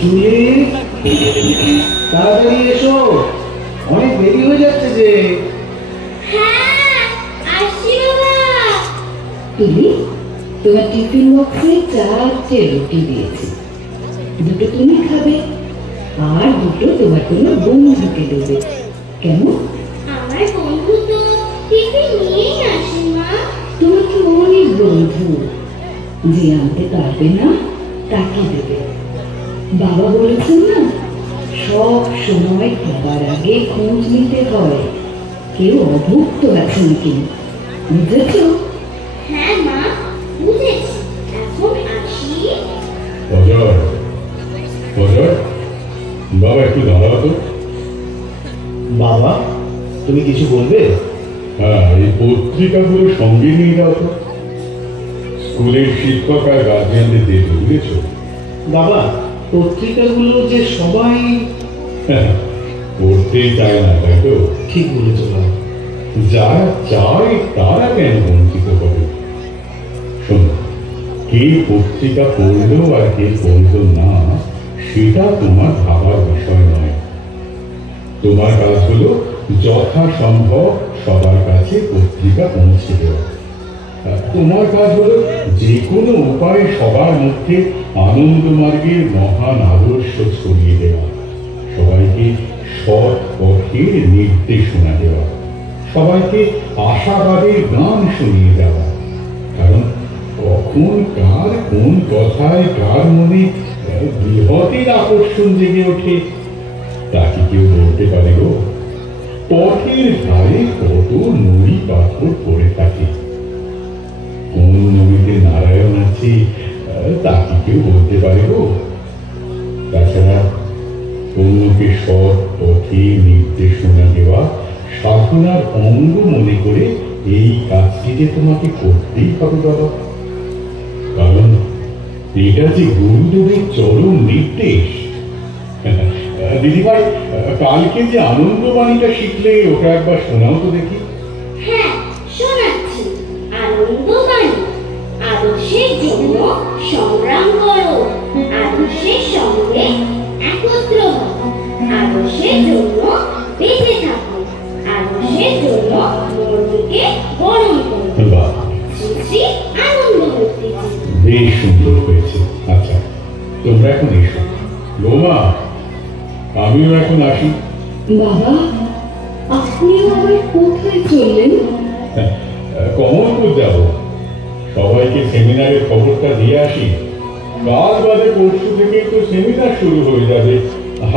Julie, তাড়াতাড়ি এসো, অনেক দেরি হয়ে যাচ্ছে যে। হ্যাঁ, আসছি বাবা। তুমি তোমার টিফিন বক্সে 4টে রুটি দিয়েছি, 2টো তুমি খাবে আর 2টো তোমার কোনো বন্ধুকে দেবে। কেমন? আমার বন্ধু তো টিফিন নিয়েই আসে মা। তোমার কি অনেক বন্ধু, যে আনতে পারবে না তাকে দেবে। বাবা বলেছেন না, সব সময় খাবার আগে খোঁজ নিতে হয় কেউ অভুক্ত আছে নাকি। বুঝেছ? হ্যাঁ মা, বুঝেছি। এখন আসি। অজয়, অজয়, বাবা একটু দাঁড়াও তো। বাবা, তুমি কিছু বলবে? হ্যাঁ, এই পত্রিকাগুলো সঙ্গে নিয়ে যাও তো। স্কুলের শিক্ষক আর গার্জিয়ানদের দেবে, বুঝেছ? বাবা, পত্রিকাগুলো যে সবাই পড়তেই চায় না, তাই তো? ঠিক বলেছ বাবা। যারা চায় তারা কেন বঞ্চিত হবে? শোনো, কে পত্রিকা পড়লো আর কে পড়লো না সেটা তোমার ভাবার বিষয় নয়। তোমার কাজ হলো যথাসম্ভব সবার কাছে পত্রিকা পৌঁছে দেওয়া। তোমার কাজ হলো যে কোনো উপায়ে সবার মধ্যে আনন্দমার্গের মহান আদর্শ ছড়িয়ে দেওয়া, সবাইকে সৎ পথের নির্দেশনা দেওয়া, সবাইকে আশাবাদের গান শুনিয়ে দেওয়া। কারণ কখন কার কোন কথায় কার মনে বৃহতের আকর্ষণ জেগে ওঠে তা কি কেউ বলতে পারে গো? পথের ধারে কত নুড়ি পাথর পড়ে থাকে, কোন নদীতে নারায়ণ আছে তা কি কেউ বলতে পারে গো? তাছাড়া অন্যকে সৎ পথে নির্দেশনা দেওয়া সাধনার অঙ্গ মনে করে এই কাজটি যে তোমাকে করতেই হবে বাবা। কারণ এটা যে গুরুদেবের চরম নির্দেশ। দিদিভাই, কালকে যে আনন্দবাণীটা শিখলে ওটা একবার শোনাও তো দেখি। হ্যাঁ, শোনাচ্ছি। আনন্দবাণী। আদর্শের জন্য সংগ্রাম করো, আদর্শের সঙ্গে একত্র হও, আদর্শের জন্য বেঁচে থাকো, আদর্শের জন্য মনকে বরণ করো। বাহ, শ্রী শ্রী আনন্দমূর্তি। বেশ সুন্দর হয়েছে। আচ্ছা, তোমরা এখন এসো। রোমা, আমিও এখন আসি। বাবা, আপনিও আবার কোথায় চললেন? কমলপুর যাব, সবাইকে সেমিনারের খবরটা দিয়ে আসি। কাল বাদে পরশু থেকে তো সেমিনার শুরু হয়ে যাবে,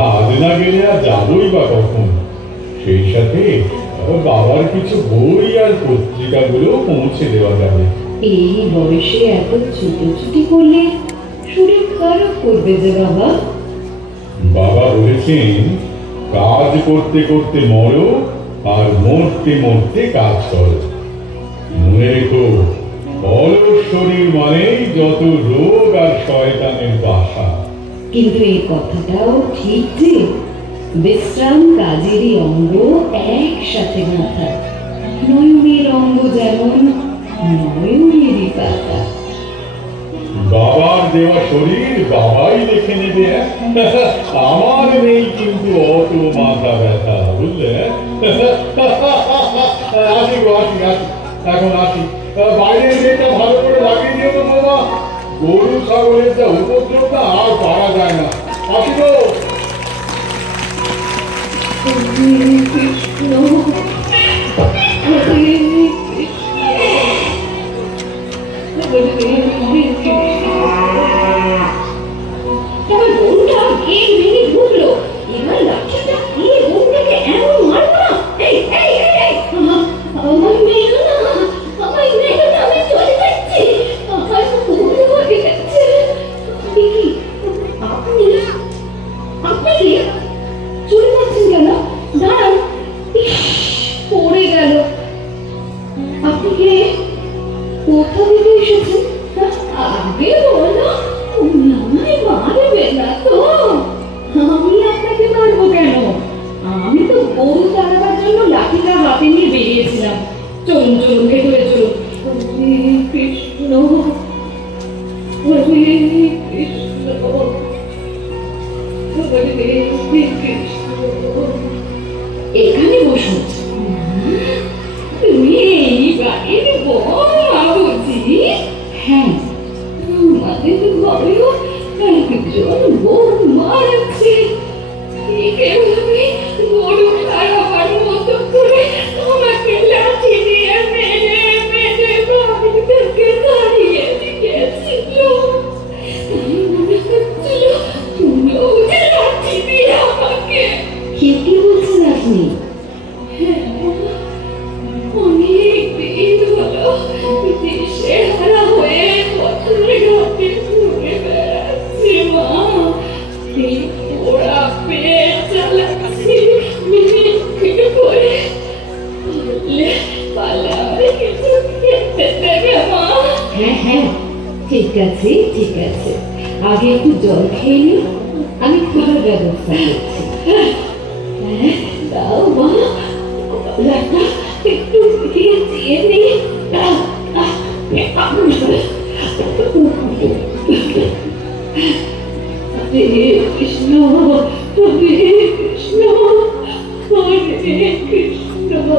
আজ না গেলে আর যাবই বা কখন। সেই সাথে বাবার কিছু বই আর পত্রিকাগুলো পৌঁছে দেওয়া যাবে। এই বয়সে এত ছুটোছুটি করলে শরীর খারাপ করবে যে বাবা। বাবা বলেছেন, কাজ করতে করতে মরো আর মরতে মরতে কাজ করো। মনে রেখো, অলস শরীর মানেই যত রোগ আর শয়তানের বাসা। কিন্তু এই কথাটাও ঠিক যে বিশ্রাম কাজেরই অঙ্গ, একসাথে মাথা। নয়নের অঙ্গ যেমন নয়নেরই পাতা। বাবার দেওয়া শরীর বাবাই দেখে নেবে। আমার নেই কিন্তু অত মাথা ব্যথা, বুঝলে? আসি গো, আসি আসি, এখন আসি। বাইরের গেটটা ভালো করে লাগিয়ে দিও তো বাবা, গরু ছাগলের যা উপদ্রব না আর পারা যায় না। আসি গো। কৃষ্ণ, হরে কৃষ্ণ। তোমার বোনটা গেট ভেঙে ঢুকলো, এবার লাঠিটা দিয়ে বোনটাকে এমন মারবো না। এই এই এই এই, আমার মেরো না, আমার মেরো না, আমি চলে যাচ্ছি, আমার ভুল হয়ে গেছে। দেখি, আপনি আপনি কি চলে যাচ্ছেন কেন? দাঁড়ান। ইস, পড়ে গেল। আপনি কে? কোথা থেকে এসেছেন? আগে বলো, আমায় মারবে না তো? আমি আপনাকে মারবো কেন? আমি তো গরু তাড়াবার জন্য লাঠিটা হাতে নিয়ে বেরিয়েছিলাম। চলুন চলুন, ভেতরে চলুন। হরে কৃষ্ণ, হরে কৃষ্ণ। আছে ঠিক আছে, আগে একটু জল খেয়ে নি, আমি খাবার ব্যবস্থা করছি। দাও মা, গলাটা একটু ভিজিয়ে নি। হরে কৃষ্ণ, হরে কৃষ্ণ, হরে কৃষ্ণ।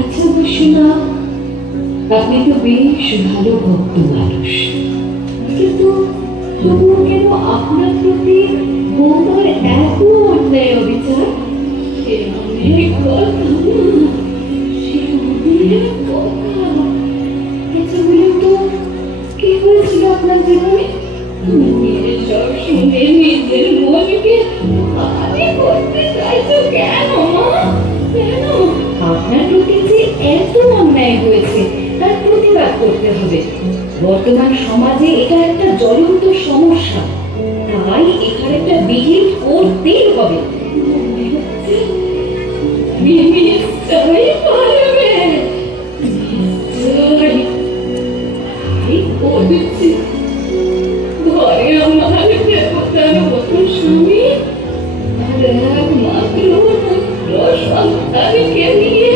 আচ্ছা বসুনা, আপনি তো বেশ ভালো ভক্ত মানুষ, কিন্তু তবুও কেন আপনার প্রতি বৌমার এত অন্যায় অবিচার? সে অনেক কথা, সে অনেক কথা। আচ্ছা বলুন তো, কি হয়েছিল আপনার জীবনে? এসব শুনে নিজের মনকে ভারী করতে চাইছো কেন মা? কেন? আপনার প্রতি যে এত অন্যায় হয়েছে তার প্রতিবাদ করতে হবে। বর্তমান সমাজে এটা একটা জ্বলন্ত সমস্যা, তাই এখানে একটা বিহিত করতেই হবে। নিশ্চয়ই পারবে, নিশ্চয়ই। এই বলছি, ঘরে আমার দেবতার মতো স্বামী আর একমাত্র পুত্র সন্তানকে নিয়ে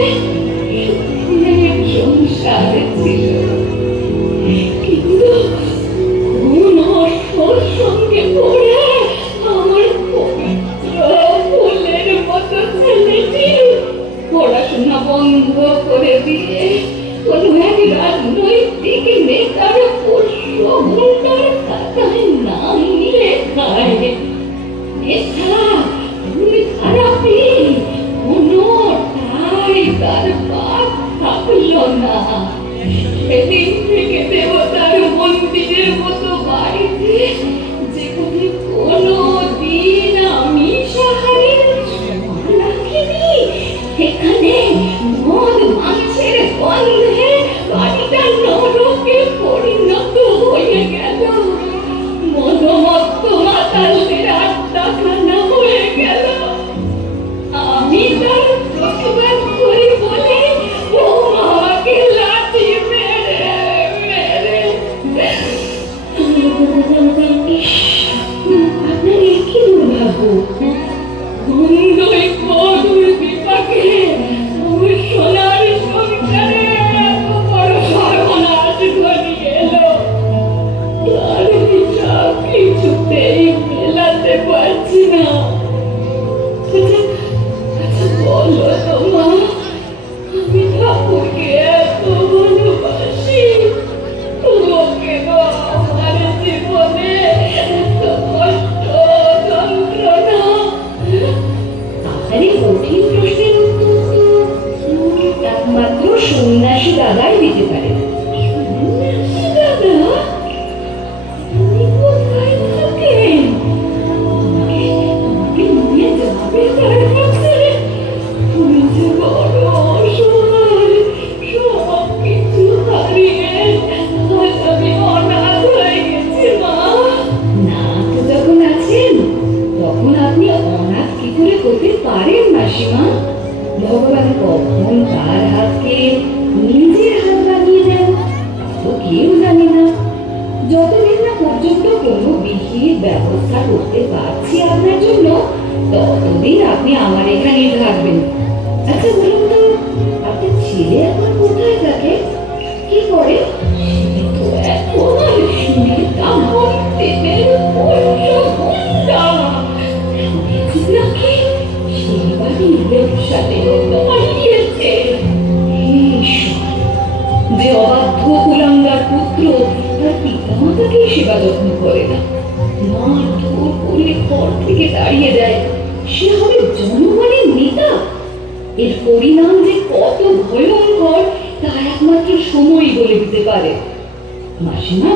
সুখের সংসারে ছিল, কিন্তু কোন অসৎ সঙ্গে পড়ে আমার পবিত্র ফুলের মতো ছেলেটি পড়াশোনা বন্ধ করে দিয়ে কোনো এক রাজনৈতিক নেতার পোষ্য গুন্ডার খাতায় নাম লেখায়। নেতা তুমি খারাপি, কোনোটাই তার বাদ থাকলো না। সেদিন থেকে দেবতার মন্দিরের মতো বাড়িতে, যেখানে কোনো দিন আমি সাহায্য রাখিনি, এখানে মদ মাংসের গন্ধে বাড়িটা নরকে পরিণত হয়ে গেল। মদমত্ত মাতালদের আড্ডাখানা হয়ে গেল। আমি তার প্রতিবাদ করি বলে ও আমাকে লাঠি মেরে মেরে। আপনার একই দুর্ভাগ্য। বন্ধুই বধুর বিপাকে আমার সোনার সংসারে এত বড় সর্বনাশ ঘনিয়ে এলো। তার হিসাব কিছুতেই মেলাতে পারছি না। আচ্ছা বলো তো মা, আমি ঠাকুরকে এত ভালোবাসি, ওকে আমার জীবনে এত কষ্ট যন্ত্রণা। আপনার এই কঠিন প্রশ্নের উত্তর তো একমাত্র সন্ন্যাসী দাদাই দিতে পারে। দাদা, তুমি কোথায় থাকেন? আমাকে নিয়ে যাবে তার কাছে? তুমি যে বড় অসহায়, সব কিছু হারিয়ে আজ আমি অনাথ হয়ে গেছি মা। না তো যখন আছেন, তখন আপনি অনাথ কি করে হতে পারেন মাসিমা? ভগবান কখন তার হাতকে নিজের হাত বানিয়ে দেন তো কেউ জানে না। যতদিন না পর্যন্ত কোনো বিহিত ব্যবস্থা করতে পারছি আপনার জন্য, ততদিন আপনি আমার এখানেই থাকবেন। আচ্ছা বলুন তো, আপনার ছেলে এখন কোথায় থাকে, কি করে? তো এখন নেতা মন্ত্রীদের পোষ্য গুন্ডা। শুনেছি নাকি সেই বাড়ির ব্যবসাতেও দাঁড়িয়েছে। যে অবাধ্য কুলাঙ্গার পুত্র তার পিতামাতাকে সেবা যত্ন করে না, মারধর করে ঘর থেকে তাড়িয়ে দেয়, সে হবে জনগণের নেতা? এর পরিণাম যে কত ভয়ঙ্কর তা একমাত্র সময়ই বলে দিতে পারে। মাসিমা,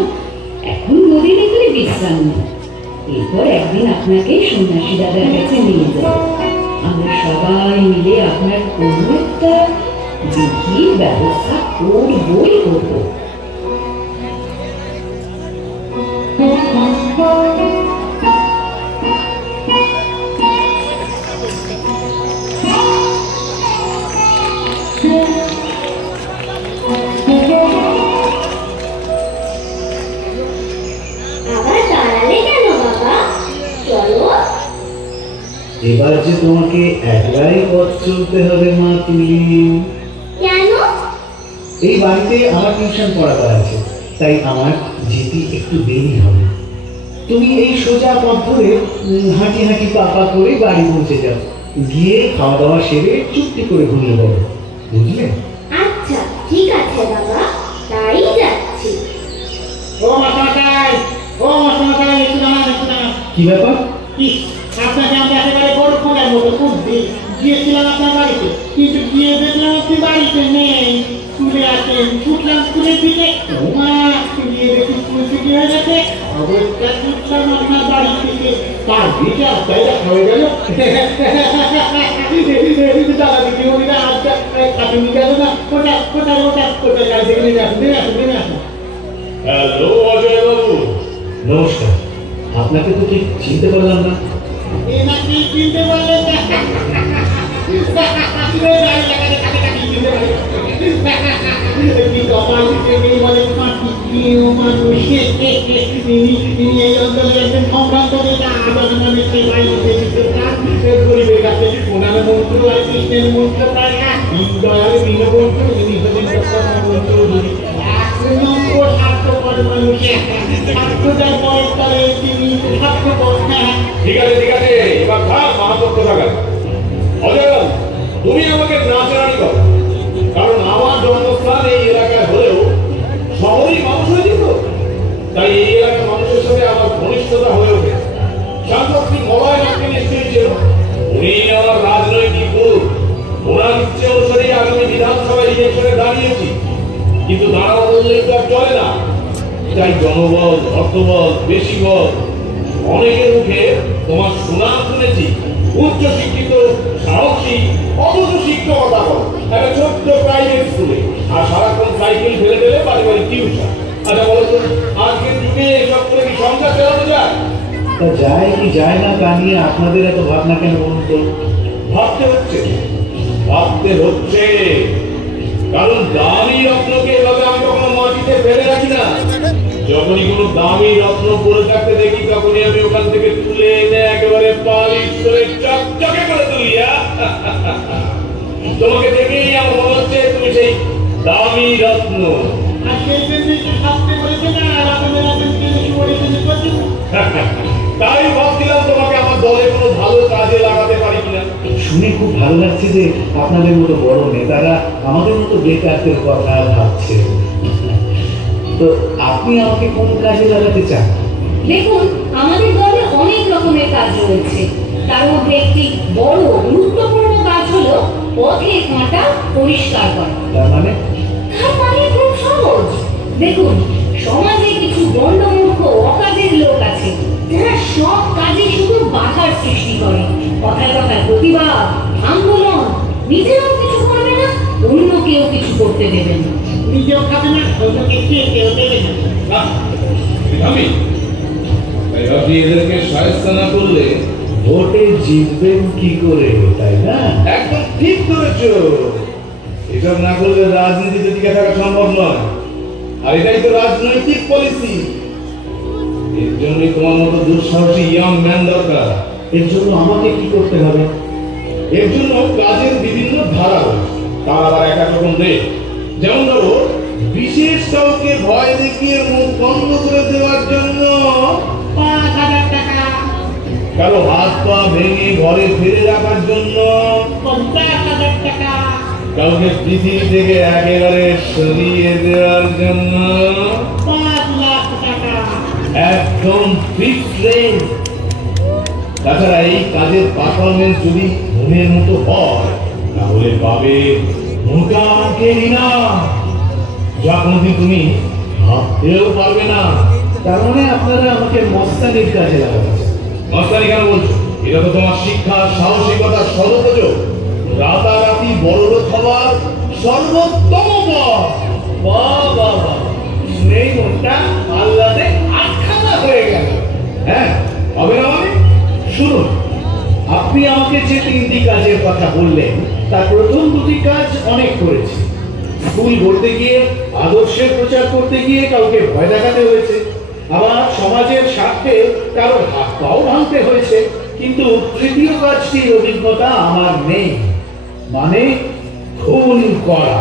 এখন দুদিন এখানে বিশ্রাম নিন, এরপর একদিন আপনাকে সন্ন্যাসী দাদার কাছে নিয়ে যাব। আমরা সবাই মিলে আপনার কোনো একটা বিধির ব্যবস্থা করবই করবো। এবার যে তোমাকে একলাই পথ চলতে হবে মা তুলি। কেন? এই বাড়িতে আমার টিউশন পড়াতে আছে, তাই আমার যেতে একটু দেরি হবে। তুমি এই সোজা পথ ধরে হাঁটি হাঁটি পাপা করে বাড়ি পৌঁছে যাও, গিয়ে খাওয়া দাওয়া সেরে চুপটি করে ঘুমিয়ে পড়ো, বুঝলে? আচ্ছা ঠিক আছে বাবা, তাই যাচ্ছি। ও মশাই, ও মশাই, একটু দাঁড়ান, একটু দাঁড়ান। কি ব্যাপার? ইস, আপনাকে আমরা একেবারে বড় ফোনের মতো খুঁজছি। গিয়েছিলাম আপনার বাড়িতে, কিন্তু গিয়ে দেখলাম আপনি বাড়িতে নেই, স্কুলে আছেন। ছুটলাম স্কুলের দিকে, মা গিয়ে দেখি স্কুল ছুটি হয়ে গেছে। অবস্থা ছুটলাম আপনার বাড়ি থেকে, তার দিকে আপনার দেখা হয়ে গেল। দাদা দিদি মনিরা আজকে কাছে নিয়ে গেল না, ওটা ওটা ওটা ওটা গাড়ি থেকে নিয়ে আসুন, নিয়ে আসুন, নিয়ে আসুন। হ্যালো অজয় বাবু। নমস্কার, আপনাকে তো ঠিক চিনতে পারলাম না। এ নাকি চিনতে পারলেন না? কি কপাল, এই বলে প্রিয় মানুষ। তিনি এই অঞ্চলে একজন সম্ভ্রান্ত নেতা, আদর মানুষকে বাড়িতে দিতে চান। গরিবের কাছে ওনার মন্ত্র আর কৃষ্ণের মন্ত্র প্রায় একই। দয়াল দীনবন্ধু, তিনি হলেন মন্ত্র এক নম্বর স্বার্থপর মানুষের স্বার্থটার পর তলে তিনি স্বার্থপর। ঠিক আছে ঠিক আছে, এবার থাক মাহাত্ম থাকা। অজয় বাবু, তুমি আমাকে নাচারানি করো, কারণ আমার জন্মস্থান এই এলাকায় হলেও শহরেই মানুষ হয়েছে তো, তাই এই এলাকার মানুষের সাথে আমার ঘনিষ্ঠতা হয়ে ওঠে। সাংসদ মলয় নামকে নিশ্চয়ই ছিল, উনি আমার রাজনৈতিক গুরু। ওনার ইচ্ছে অনুসারে আগামী বিধানসভা ইলেকশনে দাঁড়িয়েছি, কিন্তু দাঁড়ানো বললেই তো আর চলে না। তাই জনবল, অর্থবল, বেশি বল, অনেকের মুখে তোমার সুনাম শুনেছি। উচ্চ শিক্ষিত, সাহসী, অথচ শিক্ষকতা করো একটা ছোট্ট প্রাইভেট স্কুলে, আর সারাক্ষণ সাইকেল ফেলে ফেলে বাড়ি বাড়ি টিউশন। আচ্ছা বলো তো, আজকের যুগে এসব করে কি সংসার চালানো যায়? তা যায় কি যায় না তা নিয়ে আপনাদের এত ভাবনা কেন বলুন তো? ভাবতে হচ্ছে, ভাবতে হচ্ছে, কারণ দামি রত্নকে এভাবে আমি কখনো মাটিতে ফেলে রাখি না। যখনই কোনো দামি রত্ন পড়ে থাকতে দেখি, তখনই আমি ওখান থেকে তুলে এনে একেবারে পালিশ করে চকচকে করে তুলিয়া। তোমাকে দেখেই আমার মনে হচ্ছে তুমি সেই দামি রত্ন। আর সেই জন্যই তো ভাবতে বলেছে না, আপনাদের একজন জিনিস বলেছেন কত। তাই ভাবছিলাম তোমাকে আমার দলে কোনো ভালো কাজে লাগাতে পারি কিনা। শুনে খুব ভালো লাগছে যে আপনাদের মতো বড় নেতারা আমাদের মতো বেকারদের কথা ভাবছে। তো আপনি আমাকে কোন কাজে লাগাতে চান? দেখুন, আমাদের দলে অনেক রকমের কাজ রয়েছে। তার মধ্যে একটি বড় গুরুত্বপূর্ণ কাজ হলো পথের কাঁটা পরিষ্কার করা। তার মানে? তার মানে খুব সহজ। দেখুন, সমাজে কিছু গণ্ডমূর্খ অকাজের লোক আছে, যারা সব কাজে শুধু বাধার সৃষ্টি করে। কথায় কথায় প্রতিবাদ, আন্দোলন, নিজেরাও কিছু করবে না, অন্য কেউ কিছু করতে দেবে না। নিজেও খাবে না, অন্যকে খেয়ে কেউ দেবে না। আমি তাই আপনি এদেরকে সাহায্য না করলে ভোটে জিতবেন কি করে, তাই না? একদম ঠিক করেছো। এসব না করলে রাজনীতিতে টিকে থাকা সম্ভব নয়, আর এটাই তো রাজনৈতিক পলিসি। এর জন্যই তোমার মতো দুঃসাহসী ইয়াং ম্যান দরকার। এর জন্য আমাকে কি করতে হবে? এর জন্য কাজের বিভিন্ন ধারা রয়েছে, তার আবার এক এক রকম দেশ। যেমন ধরো, বিশেষ কাউকে ভয় দেখিয়ে মুখ বন্ধ করে দেওয়ার জন্য 5,000 টাকা, কারো হাত পা ভেঙে ঘরে ফিরে রাখার জন্য 50,000 টাকা, কাউকে পৃথিবী থেকে একেবারে সরিয়ে দেওয়ার জন্য 5 লাখ টাকা। একদম ফিক্সড রেট। তাছাড়া এই কাজের পারফরমেন্স যদি মনের মতো হয়, তাহলে পাবে মোটা অঙ্কের ইনাম, যা কোনোদিন তুমি ভাবতেও পারবে না। তার মানে আপনারা আমাকে মস্তানির কাজে লাগাতে চান? মাস্টারি কেন বলছো? এটা তো তোমার শিক্ষা, সাহসিকতার সদুপযোগ, রাতারাতি বড় লোক হওয়ার সর্বোত্তম পথ। বাহ বাহ বাহ, শুনেই মনটা আহ্লাদে আটখানা হয়ে গেল। হ্যাঁ, হবে না মানে? শুনুন, আপনি আমাকে যে 3টি কাজের কথা বললেন, তার প্রথম 2টি কাজ অনেক করেছি। স্কুল গড়তে গিয়ে, আদর্শের প্রচার করতে গিয়ে কাউকে ভয় দেখাতে হয়েছে, আবার সমাজের স্বার্থে কারোর হাত পাও ভাঙতে হয়েছে। কিন্তু তৃতীয় কাজটির অভিজ্ঞতা আমার নেই, মানে খুন করা।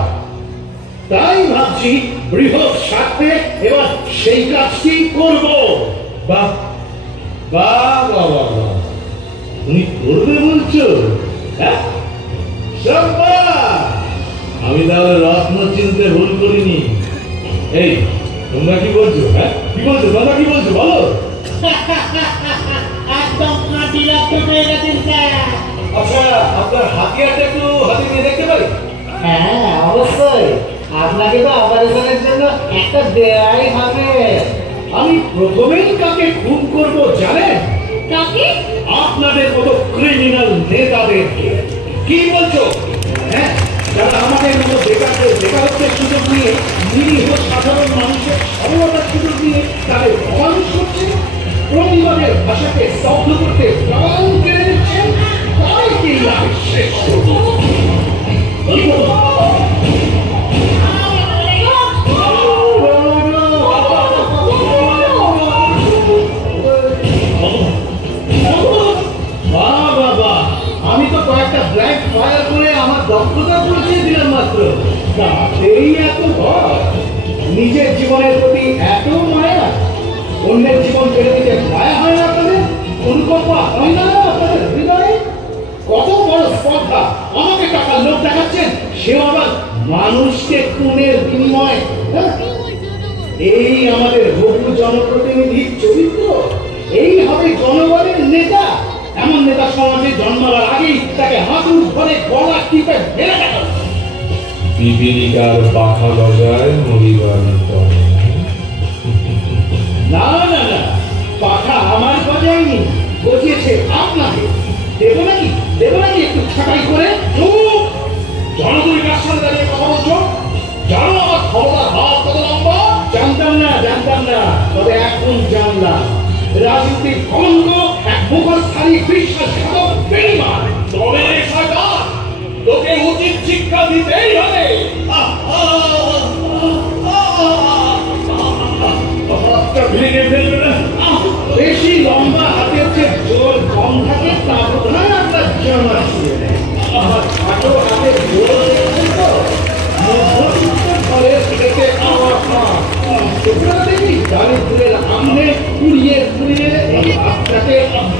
তাই ভাবছি বৃহৎ স্বার্থে এবার সেই কাজটি করব। বাহ বাহ বাহ বাহ বাহ, তুমি করবে বলছো? হ্যাঁ, সাব্বাস! আমি তাহলে রত্ন চিনতে ভুল করিনি। এই তোমরা কি বলছো? হ্যাঁ কি বলছো? তোমরা কি বলছো বলো? একদম খাঁটি রক্ত পেয়ে গেছেন স্যার। আচ্ছা, আপনার হাতিয়ারটা একটু হাতে নিয়ে দেখতে পারি? হ্যাঁ অবশ্যই, আপনাকে তো অপারেশনের জন্য একটা দেয়াই হবে। আমি প্রথমেই কাকে খুন করব জানেন? কাকে? আপনাদের মতো ক্রিমিনাল নেতাদেরকে। কি বলছো? হ্যাঁ, যারা আমাদের মতো বেকারত্বের সুযোগ নিয়ে, নিরীহ সাধারণ মানুষের সফলতার সুযোগ নিয়ে তাদের অমানুষ করছে, প্রতিবাদের ভাষাকে স্তব্ধ করতে প্রাণ কেড়ে নিচ্ছেন, তাই কি আমি শেষ করবো। আমি তো কয়েকটা ব্ল্যাঙ্ক ফায়ার করে আমার দক্ষতা পরিচয় দিলাম মাত্র, তাতেই এত ভয়। নিজের জীবনের প্রতি এত মায়া, অন্যের জীবন কেড়ে দিতে মায়া হয় না আপনাদের? অনুকম্পা হয় না আপনাদের হৃদয়ে? কত বড় স্পর্ধা! আমাকে টাকার লোক দেখাচ্ছেন, সে আবার মানুষকে খুনের বিনিময়। হ্যাঁ? এই আমাদের বহু জনপ্রতিনিধির চরিত্র, এই হবে জনগণের নেতা। এমন নেতা সমাজে জন্মাবার আগেই তাকে হাঁটুর ঘরে গলা টিপে মেরে দেখা। পিপিলিকার পাখা গজায় মরিবার পরে। না না না, পাখা আমার গজায়নি, গজিয়েছে আপনাকে। দেবো নাকি একটু ছাঁটাই করে? চুপ! জনগণের কাছ সাথে দাঁড়িয়ে কথা বলছো? জানো আমার ক্ষমতার হাত কত লম্বা? জানতাম না, তবে এখন জানলাম। রাজনীতির কলঙ্ক, এক মুখোশধারী বিশ্বাসঘাতক বেঈমান। তবে সরকার, তোকে উচিত শিক্ষা দিতেই হবে। ভেঙে ফেলবে না। বেশি লম্বা হাতের যে জোর কম থাকে তা বোধ হয় আপনার জানা ছিল। আমার খাটো হাতের জোর দেখছেন তো, মধ্যবিত্ত ঘরের থেকে আমার দেখি দারিদ্রের আমনে পুড়িয়ে এই হাতটাকে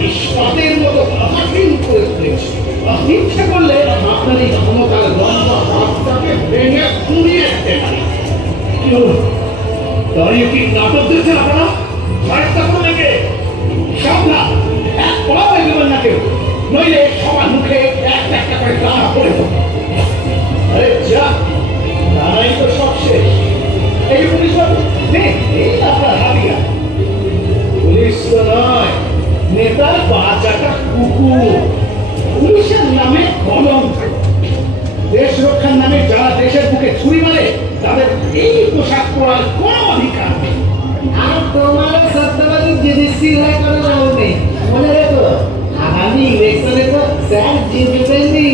ইস্পাতের মতো কঠিন করে তুলেছে। ইচ্ছে করলে আপনার এই ক্ষমতার লম্বা হাতটাকে ভেঙে পুড়িয়ে দিতে পারি। দাঁড়িয়ে কি নাটক দেখছেন আপনারা? ফায়দা করে লেগে সাবধান, এক পা এগোবেন না কেউ, নইলে সবার মুখে একটা করে দাঁড়া পড়ে যাবে। আরে যা, দাঁড়াই তো সব শেষ। এই পুলিশ বাবু, এই আপনার হাতিয়া। পুলিশ তো নয়, নেতার বাচ্চাটা কুকুর। পুলিশের নামে কলঙ্ক। দেশ রক্ষার নামে যারা দেশের বুকে ছুরি মারে, তাদের এই পোশাক পরার কোনো অধিকার নেই। আর তোমার সত্যবাদী যুধিষ্ঠির হয়ে কোনো লাভ নেই। মনে রেখো, আগামী ইলেকশনে তো স্যার জিতবেনই,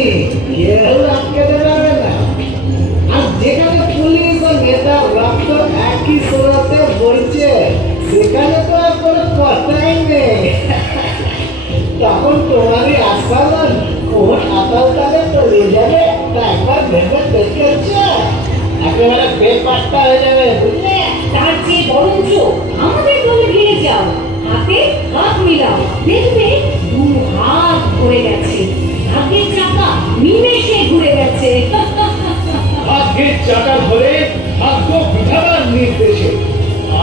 কেউ আটকে দেবে না। আর যেখানে পুলিশ ও নেতার রক্ত একই স্রোতে বইছে, সেখানে তো আর কোনো কথাই নেই। তখন তোমারই আস্থাবান কোন আতাল তালে তলিয়ে যাবে, তা একবার ভেবে দেখেছ? একেবারে বেপাট্টা হয়ে যাবে, বুঝলে? তার চেয়ে বরঞ্চ আমাদের দলে ঘিরে যাও, হাতে হাত মিলাও, দেখবে দু হাত ভরে গেছে, ভাগ্যের চাকা নিমেষে ঘুরে গেছে। ভাগ্যের চাকা ধরে ভাগ্য বিধাতার নির্দেশে।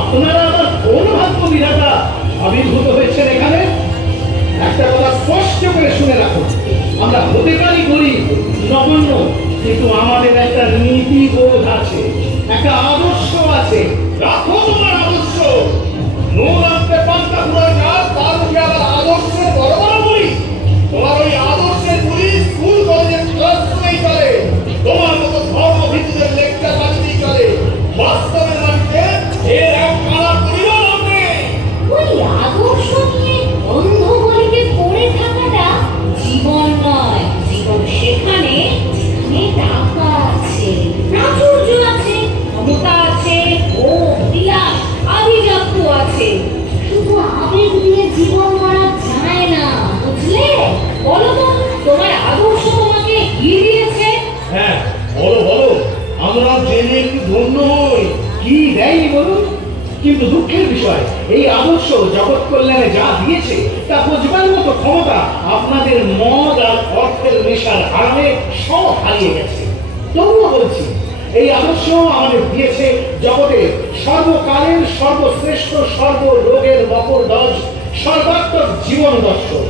আপনারা আবার কোন ভাগ্য বিধাতা আবির্ভূত হয়েছেন এখানে? একটা কথা স্পষ্ট করে শুনে রাখুন, আমরা হতে পারি গরিব, নগণ্য, কিন্তু আমাদের একটা নীতি বোধ আছে, একটা আদর্শ আছে। রাখো তোমার আদর্শ। নুন আনতে পান্তা ফুরার কাজ, তার মুখে আবার আদর্শের বড় বড় বলি। তোমার ওই আদর্শের পুলিশ স্কুল কলেজের ক্লাসরুমেই চলে, তোমার মতো ধর্মভিত্তিদের লেকচার বাজিতেই চলে। বাস্তবের মাটিতে এর এক কালার পরিবার নেই। ওই আদর্শ নিয়ে অন্ধ গলিতে পড়ে থাকাটা জীবন নয়। জীবন সেখানে যেখানে টাকা আছে, প্রাচুর্য আছে, ক্ষমতা আছে, ও বিলাস আভিজাত্য আছে। শুধু আবেগ কিন্তু দুঃখের বিষয় এই আদর্শ জগৎ কল্যাণে যা দিয়েছে তা বোঝবার মতো ক্ষমতা আপনাদের মদ আর অর্থের নেশার আড়ালে সব হারিয়ে গেছে। তবুও বলছি, এই আদর্শ আমাদের দিয়েছে জগতের সর্বকালের সর্বশ্রেষ্ঠ সর্বরোগের মকরধ্বজ সর্বাত্মক জীবন দর্শন।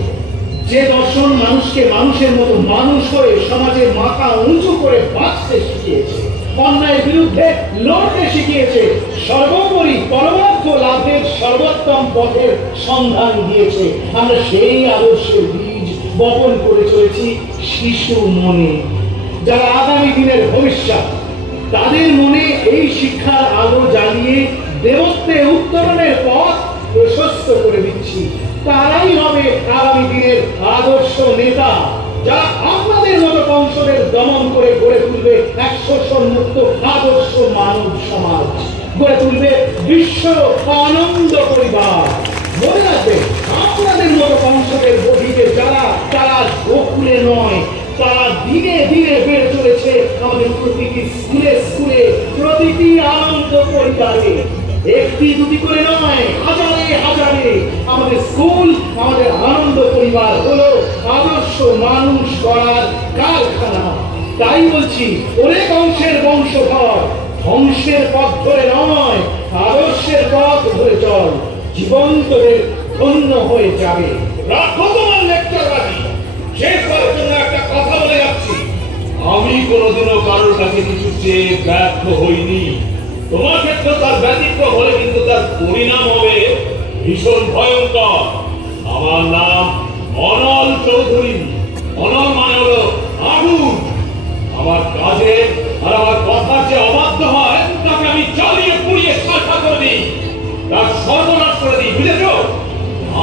যে দর্শন মানুষকে মানুষের মতো মানুষ হয়ে সমাজের মাথা উঁচু করে বাঁচতে শিখিয়েছে, অন্যায়ের বিরুদ্ধে লড়তে শিখিয়েছে, সর্বোপরি পরমার্থ লাভের সর্বোত্তম পথের সন্ধান দিয়েছে। আমরা সেই আদর্শের বীজ বপন করে চলেছি শিশু মনে, যারা আগামী দিনের ভবিষ্যৎ। তাদের মনে এই শিক্ষার আলো জ্বালিয়ে দেবত্বে উত্তরণের পথ প্রশস্ত করে দিচ্ছি। তারাই হবে আগামী দিনের আদর্শ নেতা, যারা আপনাদের মতো বংশদের দমন করে গড়ে তুলবে এক শোষণ মুক্ত আদর্শ মানব সমাজ, গড়ে তুলবে বিশ্ব আনন্দ পরিবার। মনে রাখবে, আপনাদের মতো বংশদের গভীরে যারা, তারা গোকুলে নয়, তারা দিনে দিনে বেড়ে চলেছে আমাদের প্রতিটি স্কুলে স্কুলে, প্রতিটি আনন্দ পরিবারে। একটি দুটি করে নয়, হাজারে হাজারে আমাদের স্কুল, আমাদের আনন্দ পরিবার হলো আদর্শ মানুষ গড়ার কারখানা। তাই বলছি, অনেক অংশের বংশধর ধ্বংসের পথ ধরে নয়, আদর্শের পথ ধরে চল, জীবন তোদের ধন্য হয়ে যাবে। রাখো তোমার লেকচারবাজি। শেষ করার জন্য একটা কথা বলে যাচ্ছি, আমি কোনোদিনও কারোর কাছে কিছু চেয়ে ব্যর্থ হইনি। তোমার ক্ষেত্রে তার ব্যতিক্রম হলে কিন্তু তার পরিণাম হবে ভীষণ ভয়ঙ্কর। আমার নাম অনল চৌধুরী। অনল মানে হলো আগুন। আমার কাজে আর আমার কথা যে অবাধ্য হয় তাকে আমি জ্বালিয়ে পুড়িয়ে সাজা করে দিই, তার সর্বনাশ করে দিই। বুঝেছ?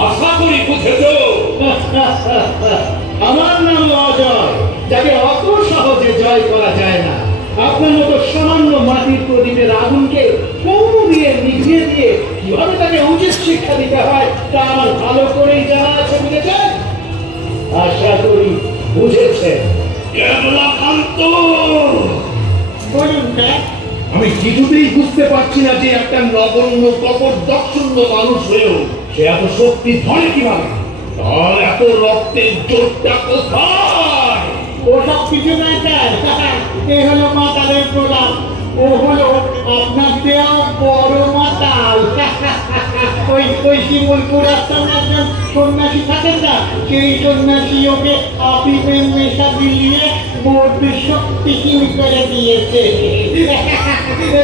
আশা করি বুঝেছ। আমার নাম অজয়, যাকে অত সহজে জয় করা যায় না। আপনার মতো সামান্য মাটির প্রদীপের আগুনকে পৌর দিয়ে নিভিয়ে দিয়ে কিভাবে তাকে উচিত শিক্ষা দিতে হয় তা আমার ভালো করেই জানা আছে। বুঝেছেন? আশা করি বুঝেছেন। কেবলাকান্ত, বলুন স্যার। আমি কিছুতেই বুঝতে পারছি না যে একটা নগণ্য কপট দক্ষিণ্য মানুষ হয়েও সে এত শক্তি ধরে কিভাবে। তার এত রক্তের জোরটা কোথায়? ওসব কিছু নয় স্যার, এ হলো মাতালের প্রলাপ। ও হলো আপনার দেওয়া বড় মাতাল। ওই শিমুলপুর আশ্রমে একজন সন্ন্যাসী থাকেন না, সেই সন্ন্যাসী ওকে আফিমের নেশা দিলিয়ে বৌদ্ধের শক্তি কিমি করে দিয়েছে।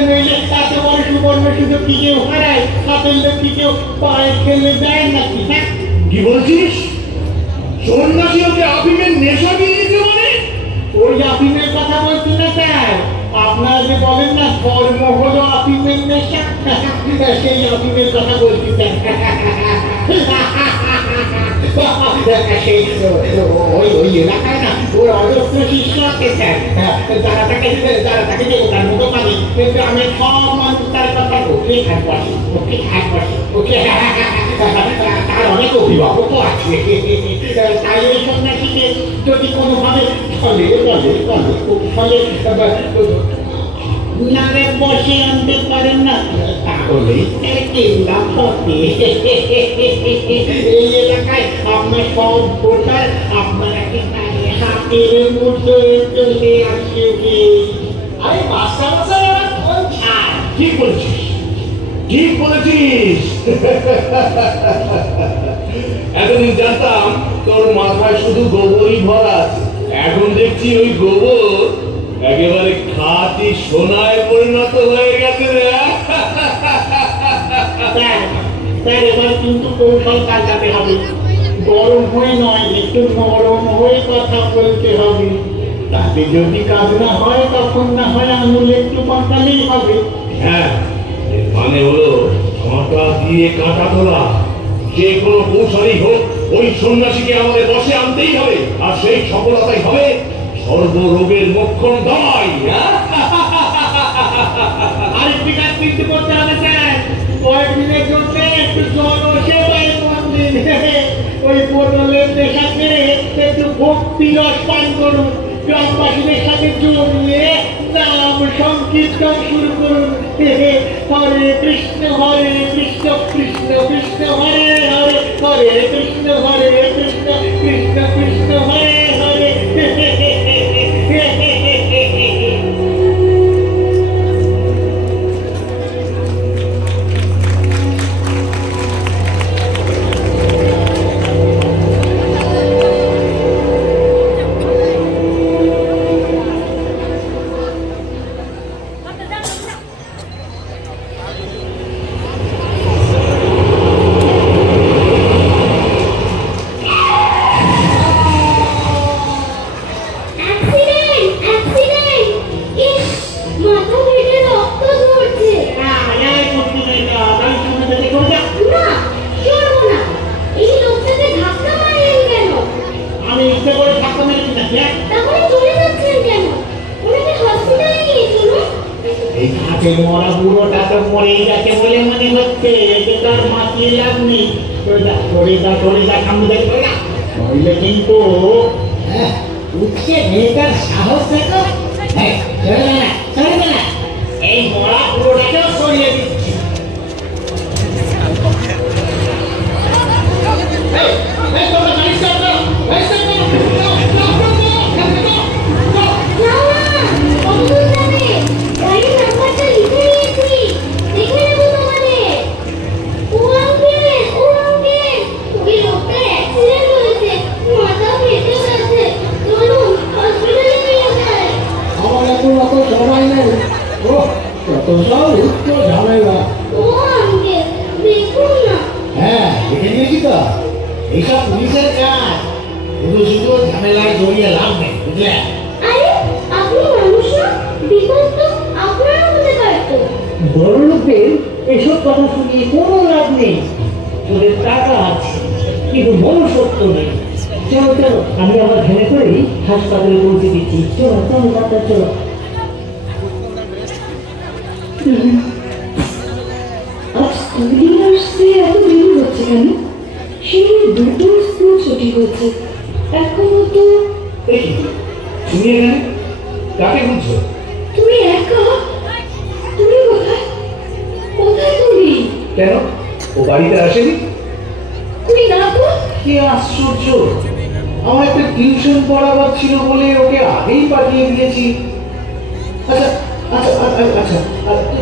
নইলে তাতে বড় সুবর্ণ শুধু কি কেউ হারায়, হাতের লোক কি কেউ পায়ে ফেলে দেয় নাকি? হ্যাঁ, কি বলছিস? সন্ন্যাসী ওকে আফিমের নেশা দিয়েছে মানে? ওই আফিমের কথা বলছি না স্যার, আপনারা যে বলেন না ধর্ম হলো আফিমের নেশা, সেই আফিমের কথা বলছি স্যার। ওই এলাকায় না ওর অজস্র শিষ্য আছে স্যার, যারা তাকে দেবতার মতো মানে গ্রামের সব মানুষ তার কথা ওকে হাত বসে, ওকে হাত বসে, ওকে তার অনেক অভিভাবকও আছে। তাই ওই সন্ন্যাসীকে যদি কোনোভাবে ফলে নারে বসে আনতে পারেন না, তাহলেই কেল্লা ফতে। এই এলাকায় আপনার সব ভোটার আপনারা হাতের মুঠোয় চলে আসবে। আরে বাচ্চা বাচ্চা ঠিক বলেছিস, ঠিক বলেছিস। এতদিন জানতাম তোর মাথায় শুধু গোবরই ভরা আছে, এখন দেখছি ওই গোবর একেবারে খাঁটি সোনায় পরিণত হয়ে গেছে রে। স্যার এবার কিন্তু কৌশল কাটাতে হবে, গরম হয়ে নয়, একটু নরম হয়ে কথা বলতে হবে। তাতে যদি কাজ না হয় তখন না হয় আঙুল একটু পাকালেই হবে। হ্যাঁ, এর মানে হলো কাঁটা দিয়ে কাঁটা তোলা। যে কোনো কৌশলই হোক ওই সন্ন্যাসীকে আমাদের বসে আনতেই হবে, আর সেই সফলতাই হবে সর্বরোগের মোক্ষণ দমাই। আরেকটি কাজ কিন্তু করতে হবে স্যার, কয়েকদিনের জন্য একটু জনসেবায় মন দিন। ওই বোতলের নেশা ছেড়ে একটু ভক্তি রস পান করুন, গ্রামবাসীদের সাথে জমিয়ে নাম নাম সংকীর্তন শুরু করুন। হরে কৃষ্ণ কৃষ্ণ কৃষ্ণ হরে হরে, হরে কৃষ্ণ কৃষ্ণ কৃষ্ণ হরে হরে। মরা বুড়োটা তো মরেই গেছে বলে মনে হচ্ছে, এতে তার মাতিয়ে লাভ নেই। নইলে কিন্তু উঠছে মেয়েটার সাহস দেখো। এই মরা বুড়োটাকেও সরিয়ে দিচ্ছি। হ্যাঁ দেখে নিয়েছি তো, এইসব পুলিশের কাজ। শুধু শুধু ঝামেলায় জড়িয়ে লাভ নেই, বুঝলে? বড় লোকের এসব কথা শুনিয়ে কোনো লাভ নেই। তোদের টাকা আছে কিন্তু মনুষ্যত্ব নেই। চলো চলো, আমি আবার ভেবে করেই হাসপাতালে পৌঁছে দিচ্ছি। চলো চলো ডাক্তার, চলো। আজ স্কুলে আসতে এত দেরি হচ্ছে কেন? সেই দুটো স্কুল ছুটি হয়েছে, এখনো তো। তুমি এখানে কাকে বুঝছো? তুমি একা? তুমি কোথায়? কোথায় তুমি? কেন ও বাড়িতে আসেনি? তুমি না তো? কি আশ্চর্য! আমার একটা টিউশন পড়াবার ছিল বলে ওকে আগেই পাঠিয়ে দিয়েছি। আচ্ছা আচ্ছা আচ্ছা,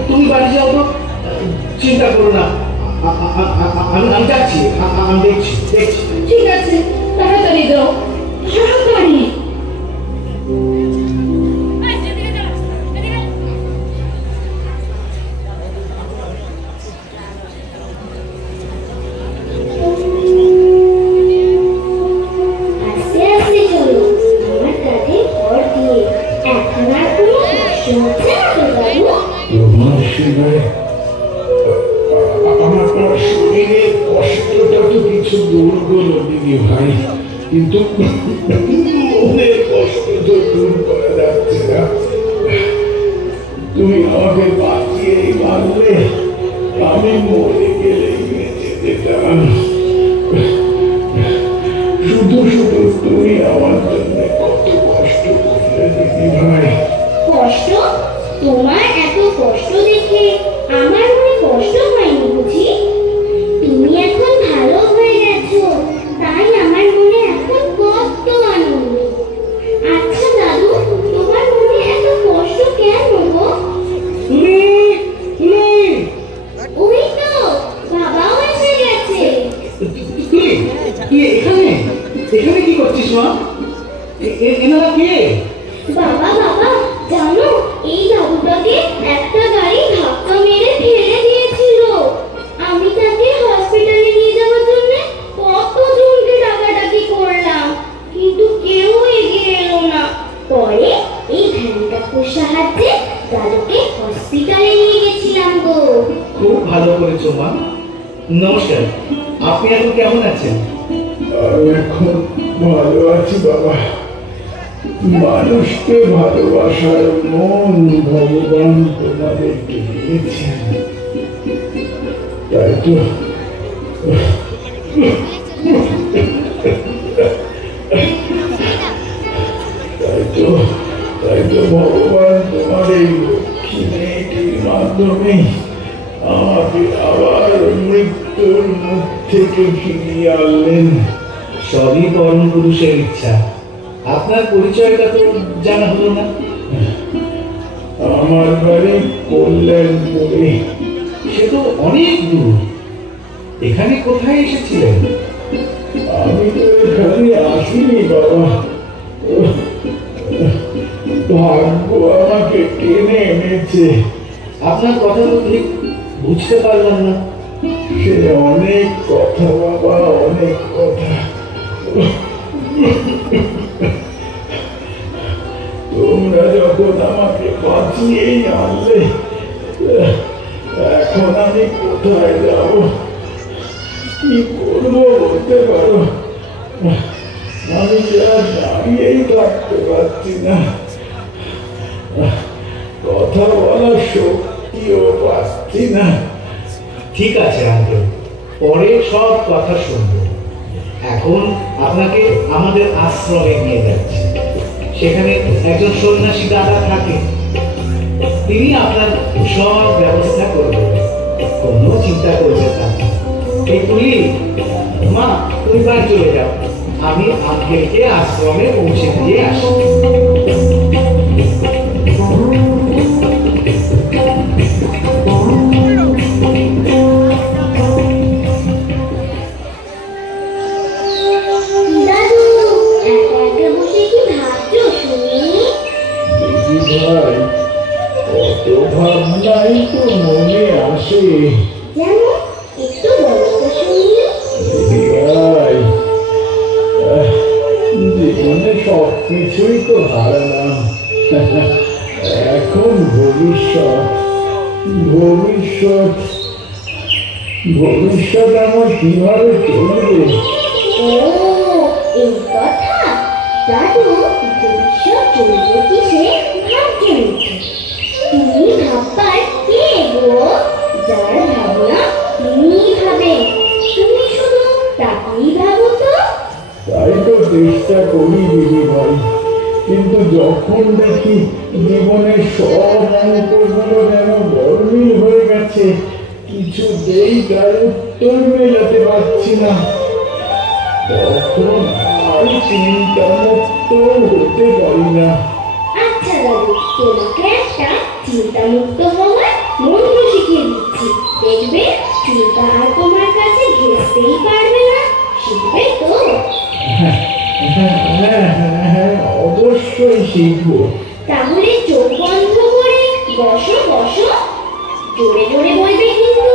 তুমি বাড়ি যাও তো, চিন্তা করো না, আমি যাচ্ছি, আমি দেখছি। ঠিক আছে, তাড়াতাড়ি যাও, তাড়াতাড়ি। আমার শরীরের কষ্টটা তো কিছু দূর হলো দিদি ভাই, কিন্তু মনের কষ্ট তো দূর করা যাচ্ছে না। তুমি আমাকে বাঁচিয়েই মারলে, আমি মরে গেলেই বেঁচে যেতাম। শুধু শুধু তুমি আমার জন্য কত কষ্ট করলে দিদি ভাই। কষ্ট? তোমার এত কষ্ট দেখে আমার মনে কষ্ট হয়নি বুঝি? তুমি এখন ভালো হয়ে গেছো, তাই আমার মনে এখন কত আনন্দ। আচ্ছা দাদু, তোমার মনে এত কষ্ট কেন গো? ওই তো বাবাও এসে গেছে। এখানে এখানে কি করছিস মা? এনারা কে? বাবা বাবা, জানো এই দাদুটাকে একটা গাড়ি ধাক্কা মেরে ফেলে দিয়েছিল। আমি তাকে হসপিটালে নিয়ে যাওয়ার জন্য কতজনকে ডাকাডাকি করলাম, কিন্তু কেউ এগিয়ে এলো না। পরে এই ভ্যানটার সাহায্যে দাদুকে হসপিটালে নিয়ে গেছিলাম গো। খুব ভালো করেছো মা। নমস্কার, আপনি এখন কেমন আছেন? আমি এখন ভালো আছি বাবা। মানুষকে ভালোবাসার মন ভগবান তোমাদেরকে দিয়েছেন, তাই তো ভগবান তোমার এই থেকে ফিরিয়ে আনলেন? সবই পরম পুরুষের ইচ্ছা। আপনার পরিচয়টা তো জানা হলো না। আমার বাড়ি কল্যাণপুরে। সে তো অনেক দূর, এখানে কোথায় এসেছিলেন? আমি তো এখানে আসিনি বাবা, ভাগ্য আমাকে টেনে এনেছে। আপনার কথা তো ঠিক বুঝতে পারলাম না। সে অনেক কথা বাবা, অনেক কথা। তোমরা যখন আমাকে বাঁচিয়েই আনলে, এখন আমি কোথায় যাব, কি করবো বলতে পারো? আমি আর দাঁড়িয়েই থাকতে পারছি না, কথা বলার শক্তিও পাচ্ছি না। ঠিক আছে আঙ্কেল, পরে সব কথা শুনবো। এখন আপনাকে আমাদের আশ্রমে নিয়ে যাচ্ছে। সেখানে একজন সন্ন্যাসী দাদা থাকে, তিনি আপনার সব ব্যবস্থা করবেন, কোনো চিন্তা করবেন না। এই তুলি, মা তুমি বাড়ি চলে যাও, আমি আঙ্কেলকে আশ্রমে পৌঁছে দিয়ে আসি। ভাই, কত ভাবনাই তো মনে আসে। ভাই, জীবনে সবকিছুই তো হারালাম, এখন ভবিষ্যৎ ভবিষ্যৎ ভবিষ্যৎ আমার কিভাবে চলবে? এই কথা দাদু, ভবিষ্যৎ চলবে কিসে ভাবছেন? তুমি ভাববার কে গো? যার ভাবনা তুমি ভাবে, তুমি শুধু তাকেই ভাবো তো। তাই তো চেষ্টা করি দিদি ভাই, কিন্তু যখন দেখি জীবনের সব অঙ্কগুলো যেন গরমিল হয়ে গেছে, কিছুতেই তার উত্তর মেলাতে পারছি না, তখন আর চিন্তা মুক্ত হতে পারি না। আচ্ছা দাদু, তোমাকে একটা চিন্তা মুক্ত হওয়ার মন্ত্র শিখিয়ে দিচ্ছি, দেখবে চিন্তা আর তোমার কাছে ঘেঁষতেই পারবে না। শিখবে তো? অবশ্যই শিখবো। তাহলে চোখ বন্ধ করে বসো বসো, জোরে জোরে বলবে কিন্তু।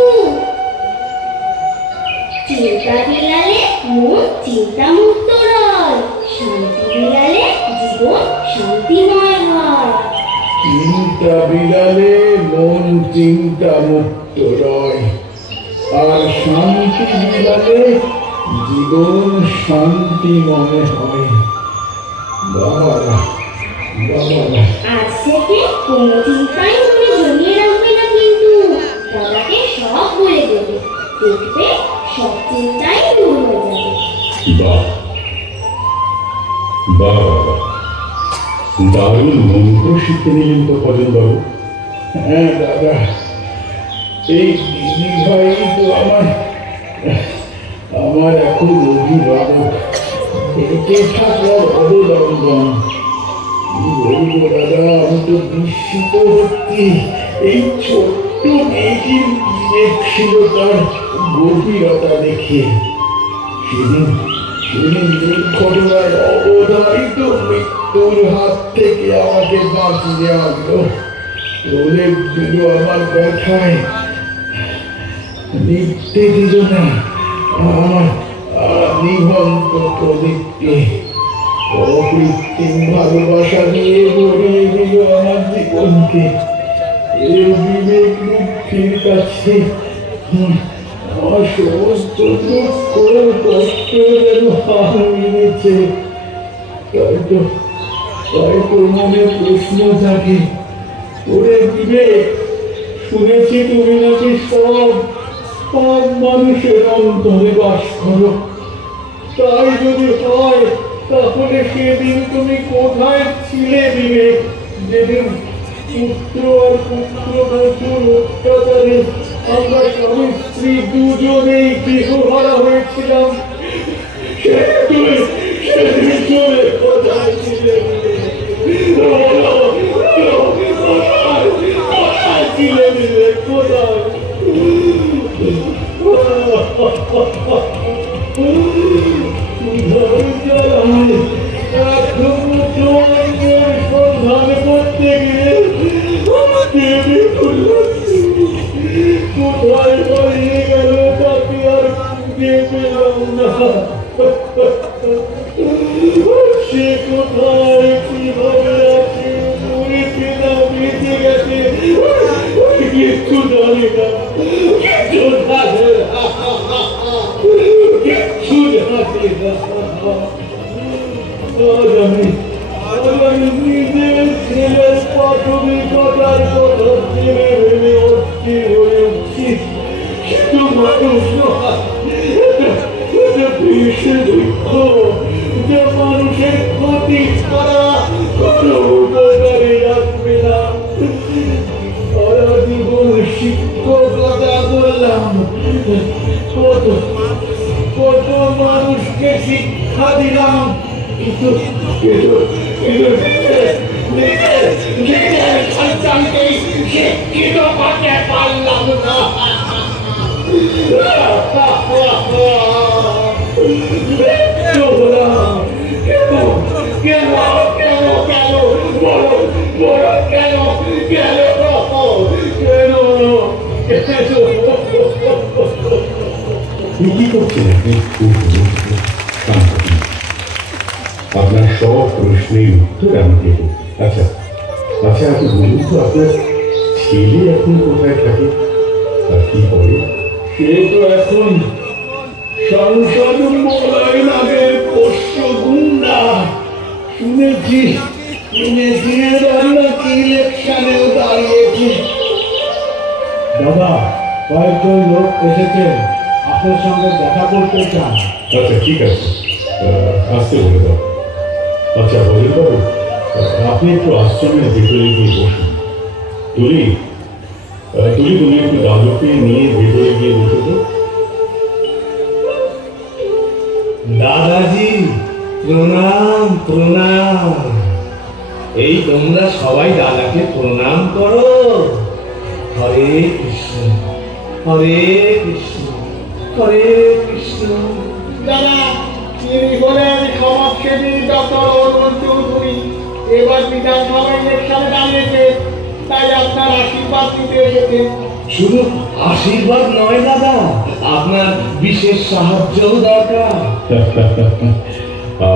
চিন্তা বিলালে মন চিন্তা মুক্ত রয়, শান্তি বিলালে জীবন শান্তিময় হয়। চিন্তা বিলালে মন চিন্তা মুক্ত রয়, আর শান্তি বিলালে জীবন শান্তি মনে হয়। বাবা, আজ থেকে কোনো চিন্তাই মনে জমিয়ে রাখবে না কিন্তু, দাদাকে সব বলে দেবে, দেখবে সব চিন্তাই দূর হয়ে যাবে। বাহ বাহ বাহ, দারুণ মন্ত্র শিখে নিলেন তো কজন বাবু। হ্যাঁ দাদা, এই দিদি ভাই তো আমার এখন অভিভাবক, বেঁচে থাকার অবলম্বন। বলবো দাদা, আমি তো বিস্মিত হচ্ছি, এই ছোট্ট মেয়েটির ছিল তার গভীরতা দেখে। সেদিন ঘটনায় অবধারিত মৃত্যুর হাত থেকে আমাকে বাঁচিয়ে আনলো, প্রলেপ দিল আমার ব্যথায়, নিত্যে দিল না আমার নিভন্ত প্রদীপকে, অকৃত্রিম ভালোবাসা দিয়ে ভরিয়ে দিল আমার জীবনকে। এর বিবেক রূপের কাছে আমার সমস্ত দুঃখ কষ্ট যেন হার মেনেছে। তাই তো মনে প্রশ্ন জাগে, ওরে বিবেক, শুনেছি তুমি নাকি সব মানুষের অন্তরে বাস করো। তাই যদি হয়, তাহলে সেদিন তুমি কোথায় ছিলে বিবেক, যেদিন পুত্র আর পুত্র বধূর অত্যাচারে আমরা স্বামী স্ত্রী দুজনেই গৃহহারা হয়েছিলাম। সেদিন চলে কোথায় ছিলে? কোথায় ছিলে দিলে? কোথায়? সন্ধান করতে গিয়ে কোথায় হারিয়ে গেল তাকে আর খুঁজে পেলাম না। সে কোথায় কিভাবে আছে মরেছে না বেঁচে গেছে কিচ্ছু জানি না, কিচ্ছু জানে না, কিচ্ছু জানি না। আমি নিজের ছেলের প্রাথমিকতার কথা ভেবে ভেবে অস্থির হয়ে উঠছি। কিন্তু মানুষ যে মানুষের ক্ষতি করা কোনো উপকারে রাখবে না। সারা জীবন শিক্ষকতা করলাম, কত কত মানুষকে শিক্ষা দিলাম, কিন্তু নিজের সন্তানকেই শিক্ষিত করতে পারলাম না। কি করছেন আপনি? আপনার সব প্রশ্নের উত্তর আমি দেব। আচ্ছা আচ্ছা, আপনি বলুন তো আপনার ছেলে এখন কোথায় থাকে আর কি করে? সে তো এখন সংসদ মোলায়নাদের পোষ্য গুন্ডা। শুনেছি নাকি ইলেকশনেও দাঁড়িয়েছে। দাদা, কয়েকজন লোক এসেছেন, আপনার সঙ্গে দেখা করতে চান। আচ্ছা ঠিক আছে, আসতে বলে দাও। আচ্ছা বলেন বাবু, আপনি একটু আশ্রমের ভেতরে গিয়ে বসুন। তুলি তুমি একটু দাদুকে নিয়ে ভেতরে গিয়ে বসে তো। দাদাজি প্রণাম প্রণাম। এই তোমরা সবাই দাদাকে প্রণাম করো। হরে কৃষ্ণ হরে কৃষ্ণ হরে কৃষ্ণ। দাদা, তিনি হলেন সমাজসেবী ডক্টর অরুণ চৌধুরী। এবার বিধানসভা ইলেকশনে দাঁড়িয়েছে, তাই আপনার আশীর্বাদ নিতে এসেছে। শুধু আশীর্বাদ নয় দাদা, আপনার বিশেষ সাহায্যও দরকার।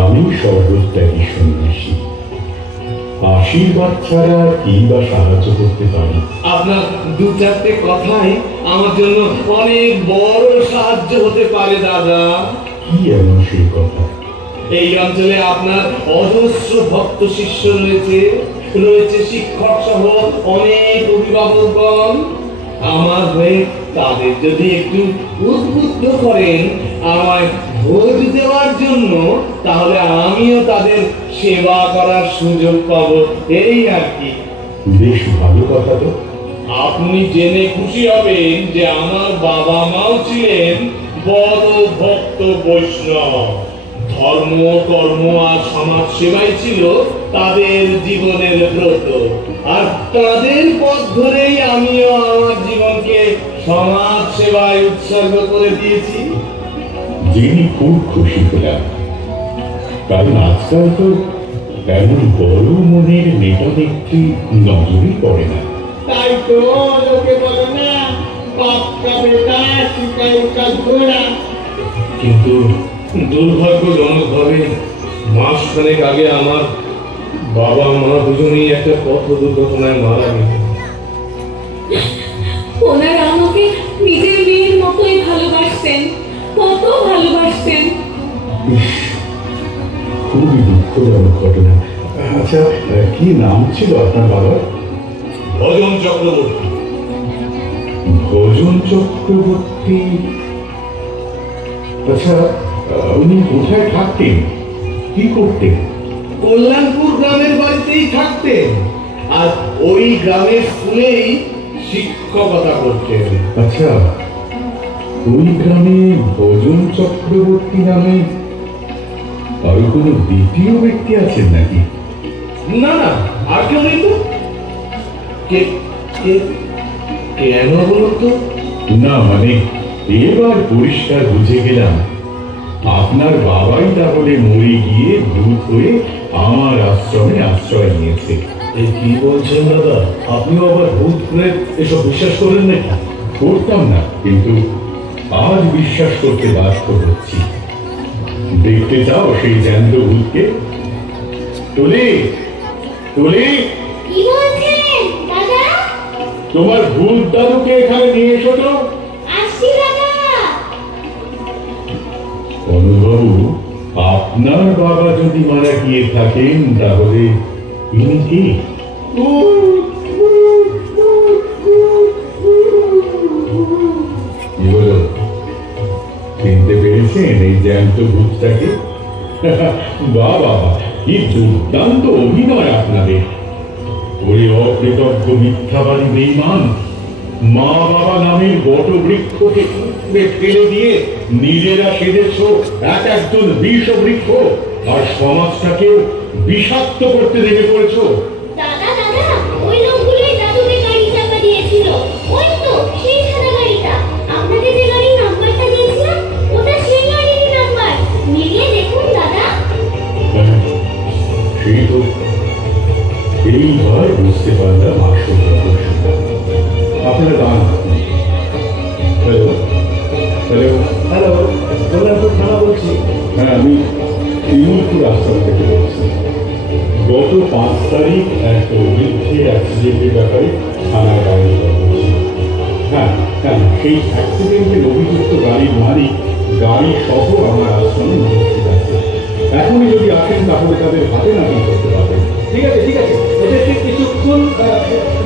আমি সর্বত্যাগী সন্ন্যাসী, আশীর্বাদ ছাড়া কি বা সাহায্য করতে পারি? আপনার দু চারটে কথাই আমার জন্য অনেক বড় সাহায্য হতে পারে দাদা। কি এমন সেই কথা? এই অঞ্চলে আপনার অজস্র ভক্ত শিষ্য রয়েছে শিক্ষক সহ অনেক অভিভাবকগণ। আমার হয়ে তাদের যদি একটু উদ্বুদ্ধ করেন আমায় ভোট দেওয়ার জন্য, তাহলে আমিও তাদের সেবা করার সুযোগ পাবো, এই আর কি। বেশ ভালো কথা তো। আপনি জেনে খুশি হবেন যে আমার বাবা মাও ছিলেন বড় ভক্ত বৈষ্ণব। ধর্ম কর্ম আর সমাজ সেবাই ছিল তাদের জীবনের ব্রত, আর তাদের পথ ধরেই আমিও আমার জীবনকে সমাজ সেবায় উৎসর্গ করে দিয়েছি। জেনে খুব খুশি হলাম, কারণ আজকাল তো এমন বড় মনের নেতা দেখতে নজরই পড়ে না। তাই তো লোকে বলে না, বাপ কা বেটা সিপাহি কা ঘোড়া। কিন্তু দুর্ভাগ্যজনকভাবে মাসখানেক আগে আমার বাবা মা দুজনেই একটা পথ দুর্ঘটনায় মারা গেছে। ওনারা আমাকে নিজের মেয়ের মতোই ভালোবাসতেন, কত ভালোবাসতেন। খুবই দুঃখজনক ঘটনা। আচ্ছা, কি নাম ছিল আপনার বাবার? ভজন চক্রবর্তী। ভজন চক্রবর্তী। আচ্ছা, উনি কোথায় থাকতেন, কি করতেন? কল্যাণপুর গ্রামের বাড়িতেই থাকতেন, আর ওই গ্রামের স্কুলেই শিক্ষকতা করতেন। আচ্ছা, ওই গ্রামে ভজন চক্রবর্তী নামে আরো কোনো দ্বিতীয় ব্যক্তি আছেন নাকি? না না, আর কেউ নেই তো। কেন বলুন তো? না মানে এবার পরিষ্কার বুঝে গেলাম, আপনার বাবাই তাহলে মরে গিয়ে ভূত হয়ে আমার আশ্রমে আশ্রয় নিয়েছে। এই কি বলছেন দাদা? আপনিও আবার ভূত প্রেত এসব বিশ্বাস করেন নাকি? করতাম না, কিন্তু আজ বিশ্বাস করতে বাধ্য হচ্ছি। দেখতে চাও সেই জ্যান্ত ভূতকে? তুলি, তুলি, কি বলছেন দাদা? তোমার ভূত দাদুকে এখানে নিয়ে এসো তো। আসছি দাদা। অনুবাবু, আপনার বাবা যদি মারা গিয়ে থাকেন তাহলে ইনি কে? কি হলো, চিনতে পেরেছেন এই জ্যান্ত ভূতটাকে? বাবা, কি দুর্দান্ত অভিনয় আপনাদের! ওরে অকৃতজ্ঞ মিথ্যাবাদী বেঈমান, মা বাবা নামের বট বৃক্ষকে ফেলে দিয়ে নিজেরা সেজেছ এক একজন বিষ বৃক্ষ, আর সমাজটাকেও বিষাক্ত করতে নেমে পড়েছ। দাদা দাদা, ওই লোকগুলোই দাদুকে গাড়ি চাপা দিয়েছিল। ওই তো সেই সাদা গাড়িটা। আপনাকে যে গাড়ির নাম্বারটা দিয়েছিলাম, ওটা সেই গাড়ির নাম্বার। মিলিয়ে দেখুন দাদা। সেই তো, এইবার বুঝতে পারলাম আসল রহস্যটা। আপনারা গান। হ্যালো হ্যালো হ্যালো, কল্যাণপুর থানা বলছি। হ্যাঁ, আমি তিমুরপুর আশ্রম থেকে বলছি। গত 5 তারিখ এক বৃদ্ধের অ্যাক্সিডেন্টের ব্যাপারে থানায় বাড়ি করছি। হ্যাঁ হ্যাঁ, সেই অ্যাক্সিডেন্টের অভিযুক্ত গাড়ির মালিক গাড়ি সহ আমার আশ্রমে উপস্থিত আছে। এখনই যদি আসেন তাহলে তাদের হাতে নাকি করতে পারবেন। ঠিক আছে ঠিক আছে, ওদেরকে কিছুক্ষণ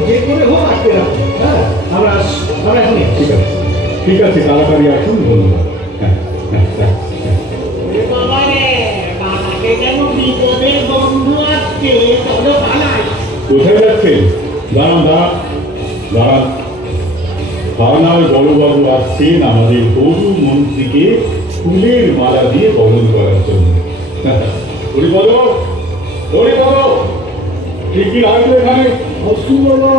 যে করে হোক আটকে রাখুন। হ্যাঁ, আমরা এখনই। ঠিক আছে ঠিক আছে, তাড়াতাড়ি আসুন। ধন্যবাদ। হ্যাঁ হ্যাঁ হ্যাঁ হ্যাঁ। বাবা রে, বাবাকে যেন বিপদের বন্ধু আসছে, চলো পালাই। কোথায় যাচ্ছেন? দাঁড়ান দাঁড়ান দাঁড়ান। থানার বড়বাবু আসছেন আমাদের তরু মন্ত্রীকে ফুলের মালা দিয়ে বরণ করার জন্য। ওরে বলো, ওরে বলো, ঠিক কি আসবে এখানে? অসু বলো।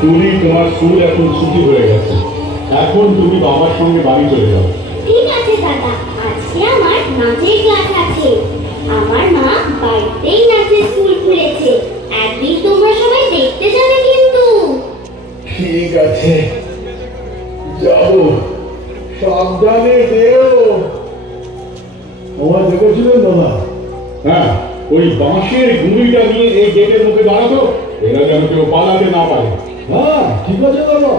তুমি, তোমার স্কুল এখন ছুটি হয়ে গেছে, এখন তুমি বাবার সঙ্গে বাড়ি চলে যাও। ঠিক আছে দাদা, আজকে আমার নাচের ক্লাস আছে। আমার মা বাড়িতেই নাচের স্কুল খুলেছে। একদিন তোমরা সবাই দেখতে যাবে কিন্তু। ঠিক আছে, যাবো। সাবধানে যেও। তোমার দেখেছিলেন দাদা? হ্যাঁ, ওই বাঁশের গুঁড়িটা নিয়ে এই গেটের মুখে দাঁড়াতো, এরা যেন কেউ পালাতে না পারে। হ্যাঁ ঠিক আছে দাদা,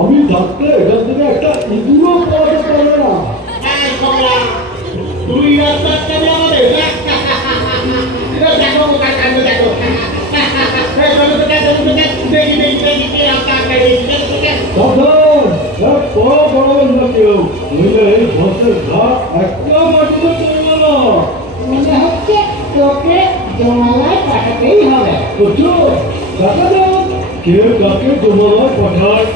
আমি থাকতে এখান থেকে একটা ইঁদুরও পাওয়াতে পারবে না। হ্যাঁ ছোকরা, তুই রাস্তা যাবে আমাদের। দেখো ওটা কাণ্ড দেখো। দেখি দেখি দেখি কে আপনার সাবধান, এক পা বাড়াবেন না কেউ, নইলে এই বসের ঘা একটা মাটিতে পড়বে না। মনে হচ্ছে তোকে জমালায় পাঠাতেই হবে। বুঝছো? দেখা যাক কে কাকে জমালায় পাঠায়।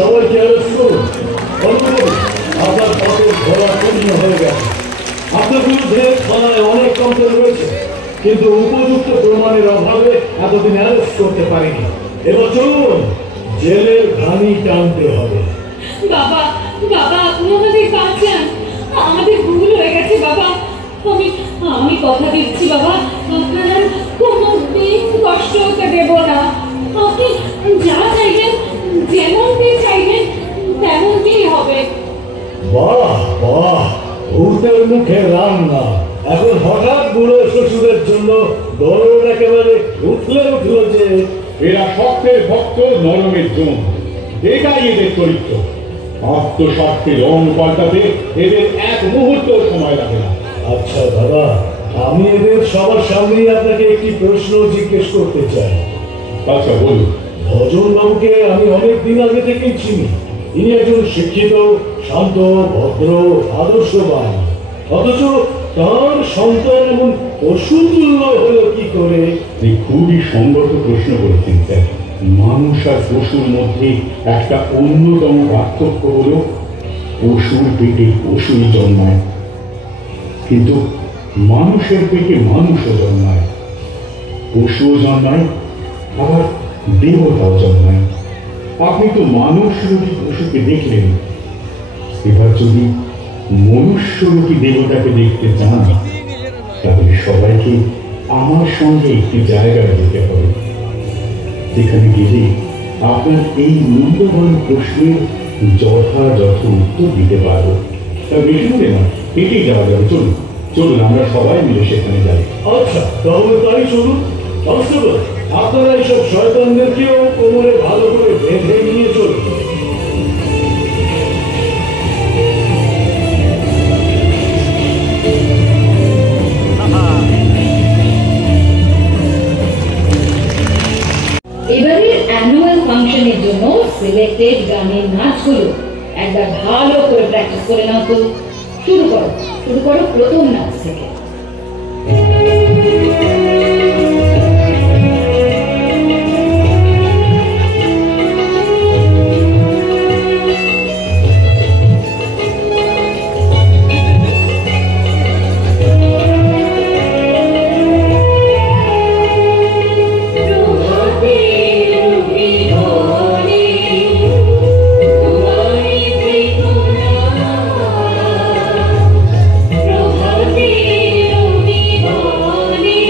সবাইকে অ্যারেস্ট করুন। আপনার পথের ঘোড়া পূর্ণ হয়ে গেছে। আপনার বিরুদ্ধে থানায় অনেক কমপ্লেন রয়েছে, কিন্তু উপযুক্ত প্রমাণের অভাবে এতদিন অ্যারেস্ট করতে পারিনি। এবার চলুন, জেলের ঘানি টানতে হবে। বাবা, বাবা, আপনি আমাদের বাঁচান। আমাদের ভুল হয়ে গেছে বাবা। আমি কথা দিচ্ছি বাবা, আপনারা কোনো দিন কষ্ট হতে দেব না। আপনি যা চাইবেন, যেমনটি চাইবেন তেমনটি হবে। বাহ বাহ, ভূতের মুখে রান্না। এখন হঠাৎ বুড়ো শ্বশুরের জন্য দরদ একেবারে উঠলো যে। এরা শক্তের ভক্ত, নরমের জম, এটাই এদের চরিত্র। আত্মস্বার্থে রং পাল্টাতে এদের এক মুহূর্ত সময় লাগে না। আচ্ছা দাদা, আমি এদের সবার সামনেই আপনাকে একটি প্রশ্ন জিজ্ঞেস করতে চাই। আচ্ছা বলুন। ভজন বাবুকে আমি অনেক দিন আগে থেকেই চিনি। ইনি একজন শিক্ষিত, শান্ত, ভদ্র, আদর্শবান, অথচ তার সন্তান এমন পশুতুল্য হলো কি করে? আপনি খুবই সঙ্গত প্রশ্ন করেছেন স্যার। মানুষ আর পশুর মধ্যে একটা অন্যতম পার্থক্য হলো পশুর পেটে পশুই জন্মায়, কিন্তু মানুষের পেটে মানুষও জন্মায়, পশুও জন্মায়, আবার দেবতাও জন্মায়। আপনি তো মানুষরূপী পশুকে দেখলেন, এবার যদি মনুষ্যরূপী দেবতাকে দেখতে চান তাহলে সবাইকে আমার সঙ্গে একটি জায়গায় যেতে হবে, যেখানে গেলে আপনার এই মূল্যবান প্রশ্নের যথাযথ উত্তর দিতে পারবো। তা বেশি করে না, এটাই যাওয়া যাবে। চলুন চলুন, আমরা সবাই মিলে সেখানে যাই। আচ্ছা তাহলে তাই চলুন। কনস্টেবল, আপনারা এইসব শয়তানদেরকেও কোমরে ভালো করে বেঁধে নিয়ে চলুন। এবারের অ্যানুয়াল ফাংশনের জন্য সিলেক্টেড গানের নাচগুলো একবার ভালো করে প্র্যাকটিস করে নাও তো। শুরু করো প্রথম নাচ থেকে। প্রভাতে রবি বনে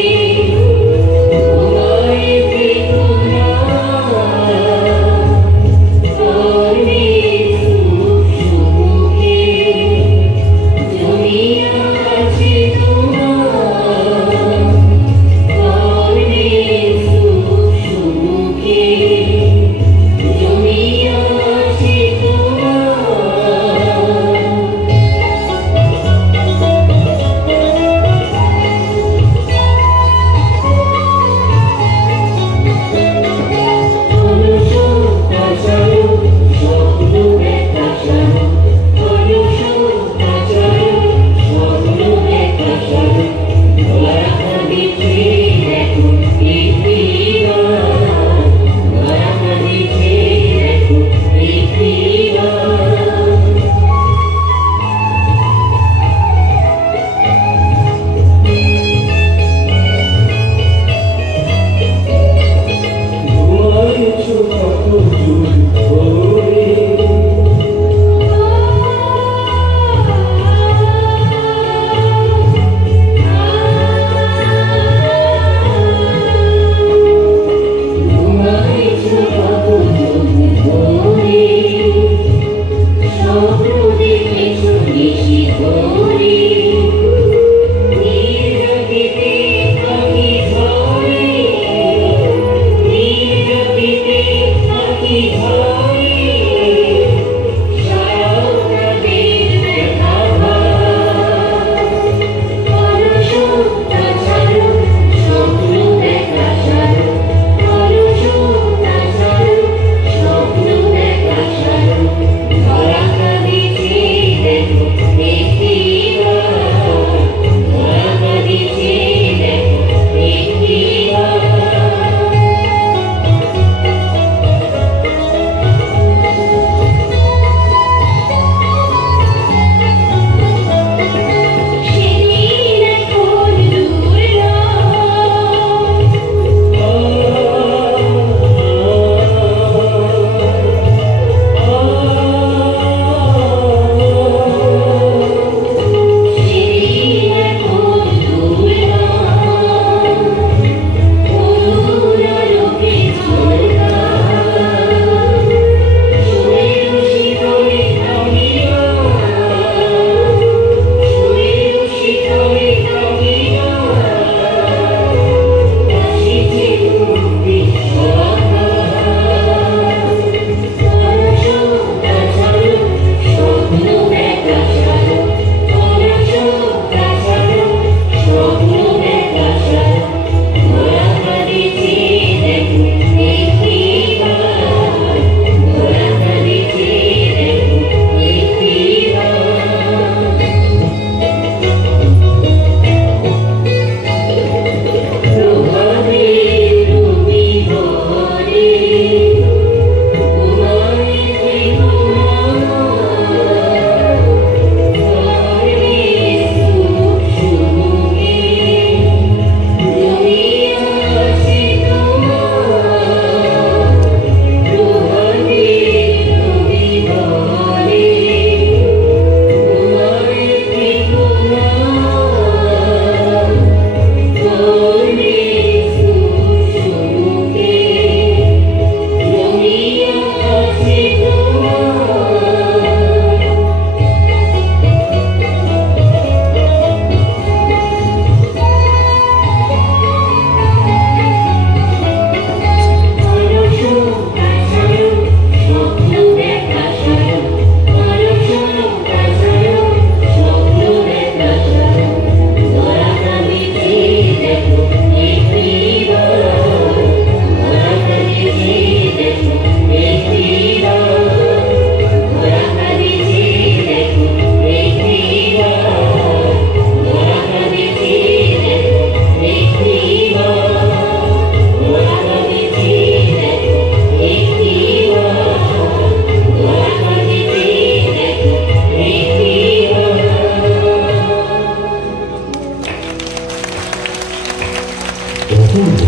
অপূর্ব,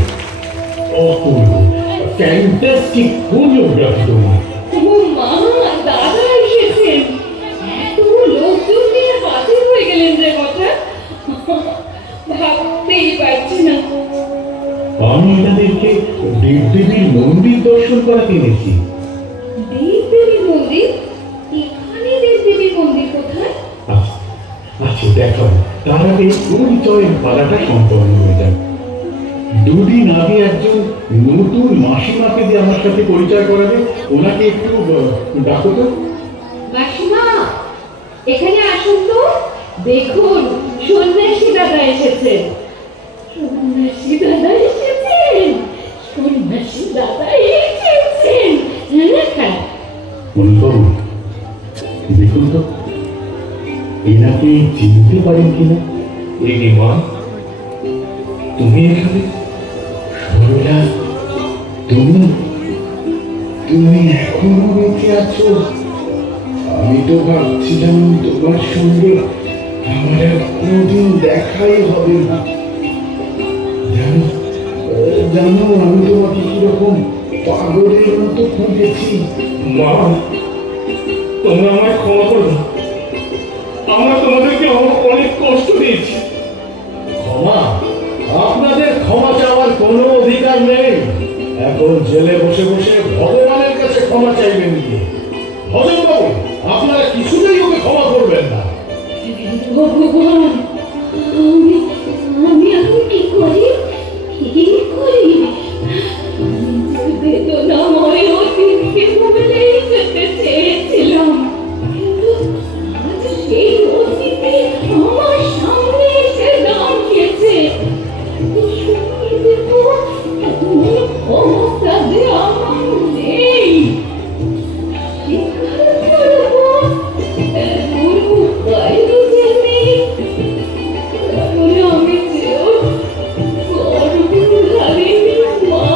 অপূর্ব, ফ্যান্টাস্টিক কোরিওগ্রাফি তোমার। ও মা, দাদা এসেছেন। এত লোকজন নিয়ে হাজির হয়ে গেলেন রে কথা, ভাবতেই পারছি না। আমি এনাদেরকে দেবদেবীর মন্দির দর্শন করাতে এনেছি। দেবদেবীর মন্দির? এখানে দেবদেবীর মন্দির কোথায়? আচ্ছা, আচ্ছা দেখো, তার আগে পরিচয়ের পালাটা সম্পন্ন হয়ে যাক। দুদিন আগে একজন নতুন মাসিমাকে দিয়ে আমার সাথে পরিচয় করাবে, ওনাকে একটু ডাকো তো। মাসিমা, এখানে আসুন তো। দেখুন, সন্ন্যাসী দাদা এসেছেন। সন্ন্যাসী দাদা এসেছেন, সন্ন্যাসী দাদা এসেছেন। হ্যাঁ, মনবাবু, দেখুন তো এনাকে চিনতে পারেন কিনা? এই মা, তুমি এখানে? সরলা, তুমি তুমি এখনো বেঁচে আছো? আমি তো ভাবছিলাম তোমার সঙ্গে আমার আর কোনোদিন দেখাই হবে না। জানো জানো আমি তোমাকে কিরকম পাগলের মতো খুঁজেছি। মা, তোমরা আমায় ক্ষমা করবে। আমরা তোমাদেরকে অনেক কষ্ট দিয়েছি। ক্ষমা? আপনাদের ক্ষমা চাওয়ার কোনো অধিকার নেই। এখন জেলে বসে বসে ভগবানের কাছে ক্ষমা চাইবেন কি? ভজনবাবু, আপনারা কিছুতেই ওকে ক্ষমা করবেন না। ভগবান, আমি এখন কি করি? কি করি? বেদনাময় অতীতকে ভুলেই যেতে চেয়েছিলাম, কিন্তু আজ সেই অতীতে আমার সামনে এসে দাঁড়িয়েছে। ক্ষমতা যে আমার নেই, স্বীকার করবো এমন উপায় যে নেই। তাহলে আমি যেও গর্ভধারিণী মা,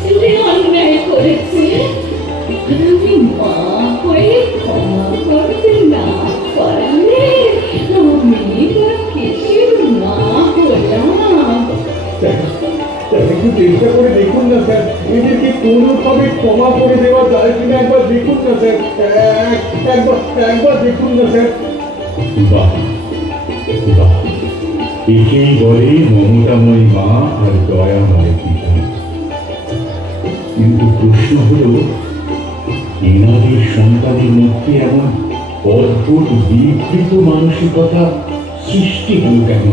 ছেলে অন্যায় করেছে, আর আমি মা হয়ে ক্ষমা করতে না পারলে আমি বা কিসের মা হলাম? একটু চেষ্টা করে দেখুন না স্যার, এদেরকে কোনোভাবে ক্ষমা করে দেওয়া যায় কিনা একবার দেখুন না স্যার। একবার দেখুন না স্যার। বাহ বাহ, একেই বলে মমতাময়ী মা আর দয়াময় পিতা। কিন্তু প্রশ্ন হলো, এনাদের সন্তানের মধ্যে এমন অদ্ভুত বিকৃত মানসিকতা সৃষ্টি হল কেন?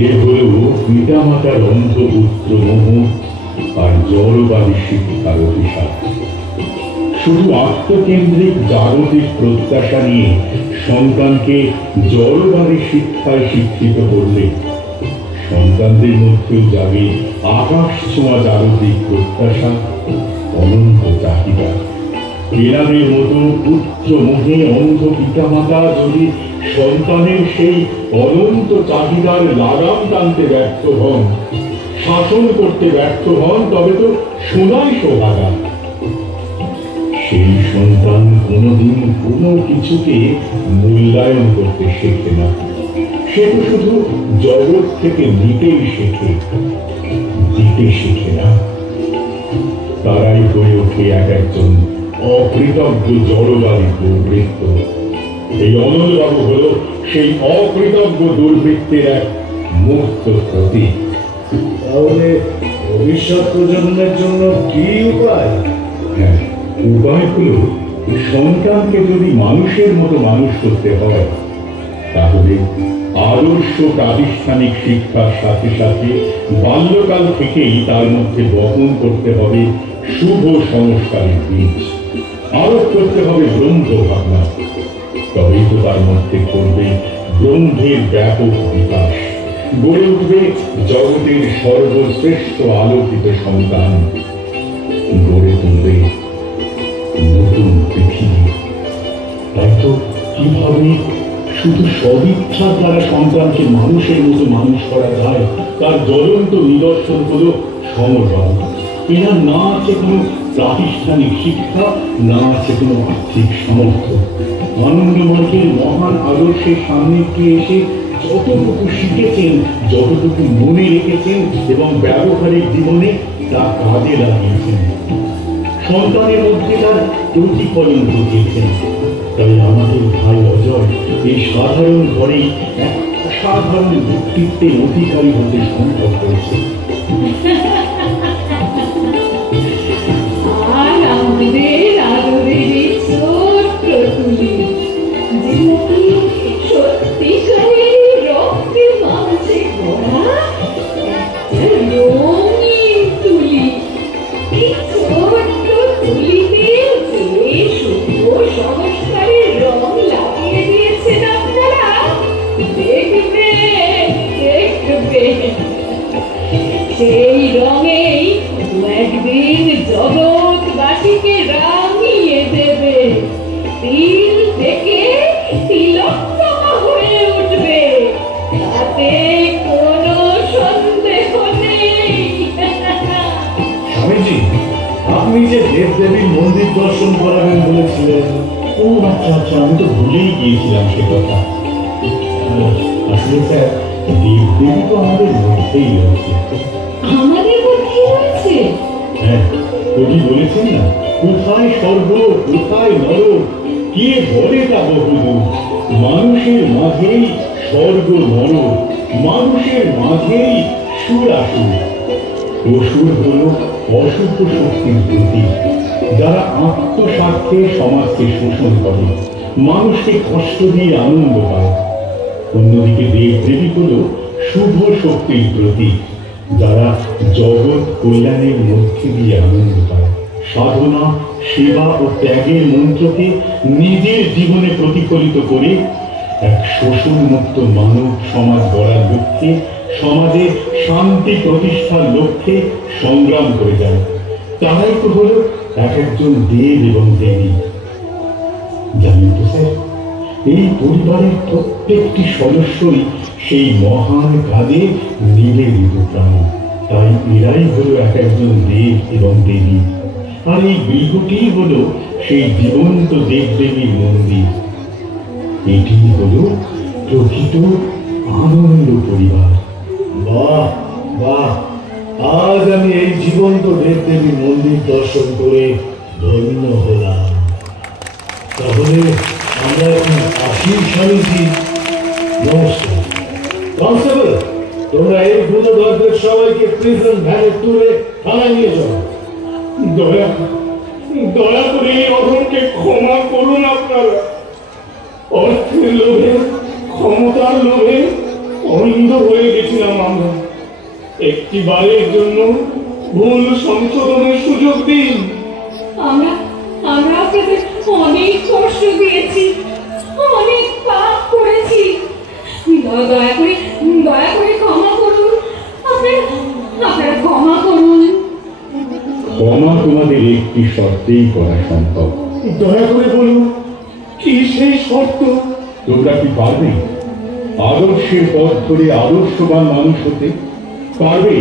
এ হল পিতা মাতার অন্ধপুত্র মোহ আর জড়বাদী শিক্ষার অভিশাপ। শুধু আত্মকেন্দ্রিক জাগতিক প্রত্যাশা নিয়ে সন্তানকে জড়বাদী শিক্ষায় শিক্ষিত করলে সন্তানদের মধ্যেও যাবে আকাশ ছোঁয়া জাগতিক প্রত্যাশা, অনন্ত চাহিদা। এনাদের মতো পুত্র মোহে অন্ধ পিতামাতা যদি সন্তানের সেই অনন্ত চাহিদার লাগাম টানতে ব্যর্থ হন, শাসন করতে ব্যর্থ হন, তবে তো সোনাই সোহাগা। সেই সন্তান কোনোদিন কোনো কিছুকে মূল্যায়ন করতে শেখে না। সে তো শুধু জগৎ থেকে নিতেই শেখে, দিতে শেখে না। তারাই হয়ে ওঠে এক একজন অকৃতজ্ঞ জড়বাদী দুর্বৃত্ত। এই অনলবাবু হল সেই অকৃতজ্ঞ দুর্বৃত্তের এক মুক্ত প্রতীক। তাহলে ভবিষ্যৎ প্রজন্মের জন্য কি উপায়? হ্যাঁ, উপায় হল সন্তানকে যদি মানুষের মতো মানুষ করতে হয়, তাহলে আদর্শ প্রাতিষ্ঠানিক শিক্ষার সাথে সাথে বাল্যকাল থেকেই তার মধ্যে বপন করতে হবে শুভ সংস্কারের বীজ, আরোপ করতে হবে ব্রহ্ম ভাবনা। তবেই তো তার মধ্যে করবে ব্রহ্মের ব্যাপক বিকাশ, গড়ে উঠবে জগতের সর্বশ্রেষ্ঠ আলোকিত সন্তান, গড়ে তুলবে নতুন পৃথিবী। তাই তো কিভাবে শুধু সদিচ্ছার দ্বারা সন্তানকে মানুষের মতো মানুষ করা যায়, তার জ্বলন্ত নিদর্শন হল সমরবাদ। এরা না আছে কোনো প্রাতিষ্ঠানিক শিক্ষা, না আছে কোনো আর্থিক সামর্থ্য। আনন্দমার্গের মহান আদর্শের সামনে গিয়ে এসে যতটুকু শিখেছেন, যতটুকু মনে রেখেছেন এবং ব্যবহারিক জীবনে তা কাজে লাগিয়েছেন, সন্তানের মধ্যে তার প্রতিফলন ঘটিয়েছেন। তাই আমাদের ভাই অজয় এই সাধারণ ঘরেই এক অসাধারণ ব্যক্তিত্বের অধিকারী হতে সম্ভব হয়েছে। আর আমাদের আদরের এই ছোট্ট তুলি, যে নাকি সত্যিকারের রক্তে মাংসে গড়া একটা রঙিন তুলি। এই ছোট্ট তুলিতে যে শুভ সংস্কারের রং লাগিয়ে দিয়েছেন আপনারা, দেখবেন দেখবেন সেই রঙেই একদিন জগৎবাসীকে রাঙিয়ে দেবে। তিল থেকে তিলোত্তমা হয়ে উঠবে, তাতে কোনো সন্দেহ নেই। স্বামীজি, আপনি যে দেবদেবীর মন্দির দর্শন করাবেন বলেছিলেন। ও আচ্ছা আচ্ছা, আমি তো ভুলেই গিয়েছিলাম সে কথা। আসলে স্যার, দেবদেবী তো আমাদের মধ্যেই রয়েছে। আমাদের মধ্যে রয়েছে? হ্যাঁ, কবি বলেছেন না, কোথায় স্বর্গ কোথায় নরক, কে বলে তা বহুদূর। মানুষের মাঝেই স্বর্গ নরক, মানুষের মাঝেই সুর আসুর। অসুর হল অশুভ শক্তির প্রতীক, যারা আত্মস্বার্থে সমাজকে শোষণ করে, মানুষকে কষ্ট দিয়ে আনন্দ পায়। অন্যদিকে দেবদেবী হল শুভ শক্তির প্রতীক, যারা জগৎ কল্যাণের মধ্যে দিয়ে আনন্দ পায়। সাধনা, সেবা ও ত্যাগের মন্ত্রকে নিজের জীবনে প্রতিফলিত করে এক শোষণমুক্ত মানব সমাজ গড়ার লক্ষ্যে, সমাজে শান্তি প্রতিষ্ঠার লক্ষ্যে সংগ্রাম করে যায়। তারাই তো হলো এক একজন দেব এবং দেবী। জানেন তো স্যার, এই পরিবারের প্রত্যেকটি সদস্যই সেই মহান কাজে নিবেদিত প্রাণ। তাই এরাই হলো এক একজন দেব এবং দেবী। আর এই গৃহটি হলো সেই জীবন্ত দেবদেবীর মন্দির। এটি হলো প্রকৃত আনন্দ পরিবার। বাহ বাহ, আজ আমি এই জীবন্ত দেবদেবীর মন্দির দর্শন করে ধন্য হলাম। তাহলে আমরা এখন আসি স্বামীজি। নমস্কার। কনস্টেবল, তোমরা এই গুণধরদের সবাইকে প্রিজন ভ্যানে তুলে থানায় নিয়ে যাও। দয়া দয়া করে এই অধমকে ক্ষমা করুন আপনারা। অর্থের লোভে, ক্ষমতার লোভে অন্ধ হয়ে গেছিলাম আমরা। একটি বারের জন্য ভুল সংশোধনের সুযোগ দিন। আমরা আমরা আপনাদের অনেক কষ্ট দিয়েছি, অনেক পাপ করেছি। দয়া করে ক্ষমা করুন। আপনারা ক্ষমা করুন। ক্ষমা তোমাদের একটি শর্তেই করা সম্ভব। দয়া করে বলুন, কি সেই শর্ত? তোমরা কি পারবে আদর্শের পথ ধরে আদর্শবান মানুষ হতে? পারবে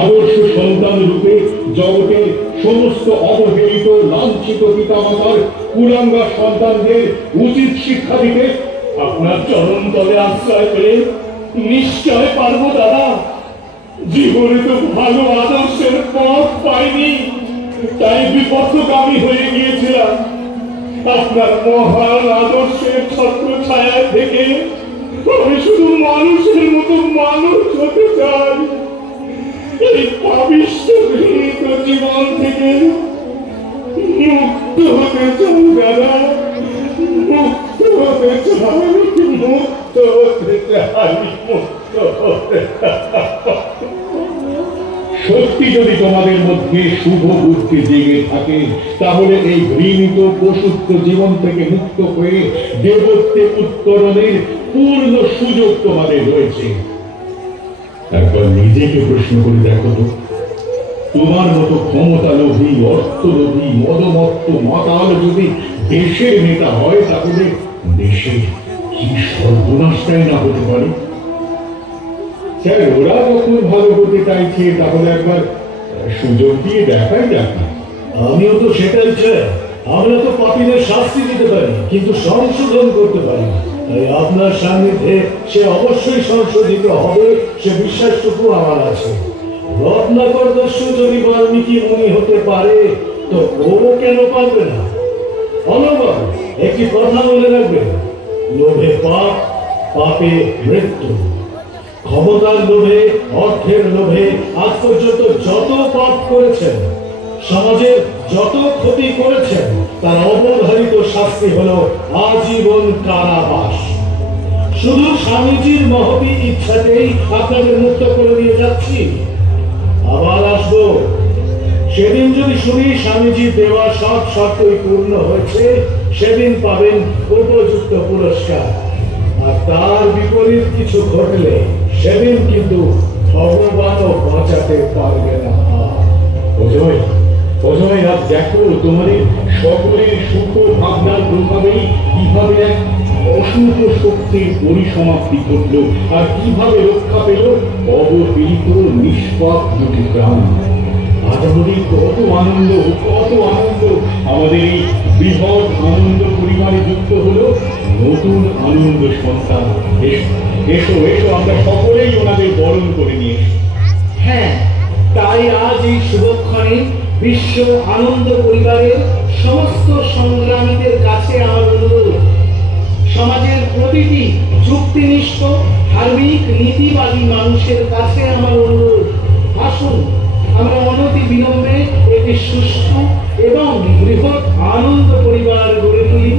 আদর্শ সন্তান রূপে জগতের সমস্ত অবহেলিত লাঞ্ছিত পিতামাতার কুলাঙ্গা সন্তানদের উচিত শিক্ষা দিতে? আপনার চরণ তলে আশ্রয় পেলে নিশ্চয় পারবো দাদা। জীবনে তো ভালো আদর্শের পথ পাইনি, তাই বিপথগামী হয়ে গিয়েছিলাম। আপনার মহান আদর্শের ছত্র ছায়া থেকে আমি শুধু মানুষের মতো মানুষ হতে চাই। এই পাপিষ্ঠ ঘৃণিত জীবন থেকে মুক্ত হতে চাই দাদা, মুক্ত হতে চাই, মুক্ত হতে চাই, মুক্ত হতে চাই। সত্যি যদি তোমাদের মধ্যে শুভ বুদ্ধি জেগে থাকে, তাহলে এই ঘৃণিত পশুত্ব জীবন থেকে মুক্ত হয়ে দেবত্বে উত্তরণের পূর্ণ সুযোগ তোমাদের রয়েছে। একবার নিজেকে প্রশ্ন করে দেখো তো, তোমার মতো ক্ষমতা লোভী, অর্থ লোভী, মদমত্ত মাতাল যদি দেশের নেতা হয়, তাহলে দেশের কি সর্বনাশটাই না হতে পারে। স্যার, ওরা যখন ভালো হতে চাইছে, তাহলে একবার সুযোগ দিয়ে দেখাই যাক না। আমিও তো সেটাই চাই। আমরা তো পাপীদের শাস্তি দিতে পারি, কিন্তু সংশোধন করতে পারি না। তাই আপনার সান্নিধ্যে সে অবশ্যই সংশোধিত হবে, সে বিশ্বাসটুকু আমার আছে। রত্নাকর দস্যু যদি বাল্মীকি মুনি হতে পারে, তো ও কেন পারবে না? অনবর একটি কথা মনে রাখবেন, লোভে পাপ, পাপে মৃত্যু। ক্ষমতার লোভে, অর্থের লোভে আজ পর্যন্ত যত পাপ করেছেন, সমাজের যত ক্ষতি করেছেন, তার অবধারিত শাস্তি হলো আজীবন কারাবাস। শুধু স্বামীজির মহতী ইচ্ছাতেই আপনাদের মুক্ত করে দিয়ে যাচ্ছি। আবার আসবো, সেদিন যদি শুনি স্বামীজির দেওয়া সব শর্তই পূর্ণ হয়েছে, সেদিন পাবেন উপযুক্ত পুরস্কার। আর তার বিপরীত কিছু ঘটলে সেদিন কিন্তু ভগবানও বাঁচাতে পারবে না। অজয়, অজয়, আজ দেখো তোমাদের সকলের সুখ ভাবনার প্রভাবেই কিভাবে এক অশুভ শক্তির পরিসমাপ্তি ঘটল, আর কিভাবে রক্ষা পেল অবহেলিত নিষ্পাপ দুটি প্রাণ। আজ আমাদের কত আনন্দ, কত আনন্দ! আমাদের এই বৃহৎ আনন্দ পরিবারে যুক্ত হলো নতুন আনন্দ সন্তান। এসো এসো, আমরা সকলেই ওনাদের বরণ করে নিয়ে এসো। হ্যাঁ, তাই আজ এই শুভক্ষণে বিশ্ব আনন্দ পরিবারের সমস্ত সংগ্রামীদের কাছে আমার অনুরোধ, সমাজের প্রতিটি যুক্তিনিষ্ঠ ধার্মিক নীতিবাদী মানুষের কাছে আমার অনুরোধ, আসুন আমরা অনতি বিলম্বে একটি সুস্থ এবং বৃহৎ আনন্দ পরিবার গড়ে তুলি।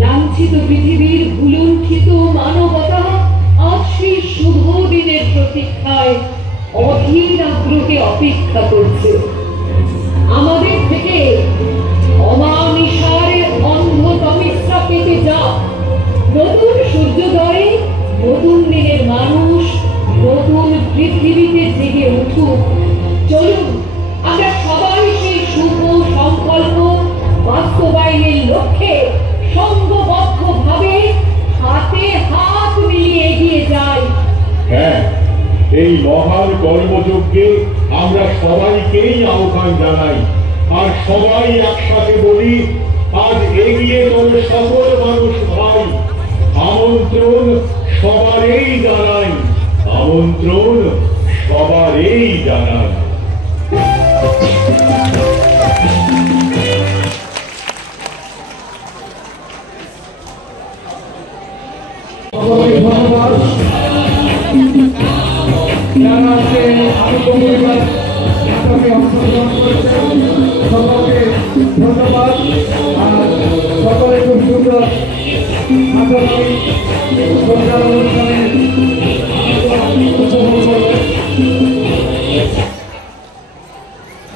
লাঞ্ছিত পৃথিবীর ভুলুণ্ঠিত মানবতা আজ সেই শুভ দিনের প্রতীক্ষায় অধীর আগ্রহে অপেক্ষা করছে। আমাদের থেকে অমানিসারের অন্ধ তমিশ্রা পেতে যাক। নতুন সূর্যোদয়ে নতুন দিনের মানুষ নতুন পৃথিবীতে জেগে উঠুক। চলুন আমরা সবাই সেই শুভ সংকল্প বাস্তবায়নের লক্ষ্যে সংঘবদ্ধভাবে হাতে হাত মিলিয়ে এগিয়ে যাই। হ্যাঁ, এই মহান কর্মযজ্ঞে আমরা সবাইকেই আহ্বান জানাই, আর সবাই একসাথে বলি, আজ এগিয়ে চলে সকল মানুষ ভাই। আমন্ত্রণ সবারই জানাই, আমন্ত্রণ সবারই জানাই। ধন্যবাদ যারা আজকে আনন্দ পরিবার নাটকে অংশগ্রহণ করেছেন, সকলকে ধন্যবাদ। আর সকলে খুব সুন্দর নাটকটি সন্ধ্যার অনুষ্ঠানে উপভোগ করবেন।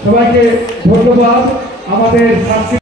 সবাইকে ধন্যবাদ। আমাদের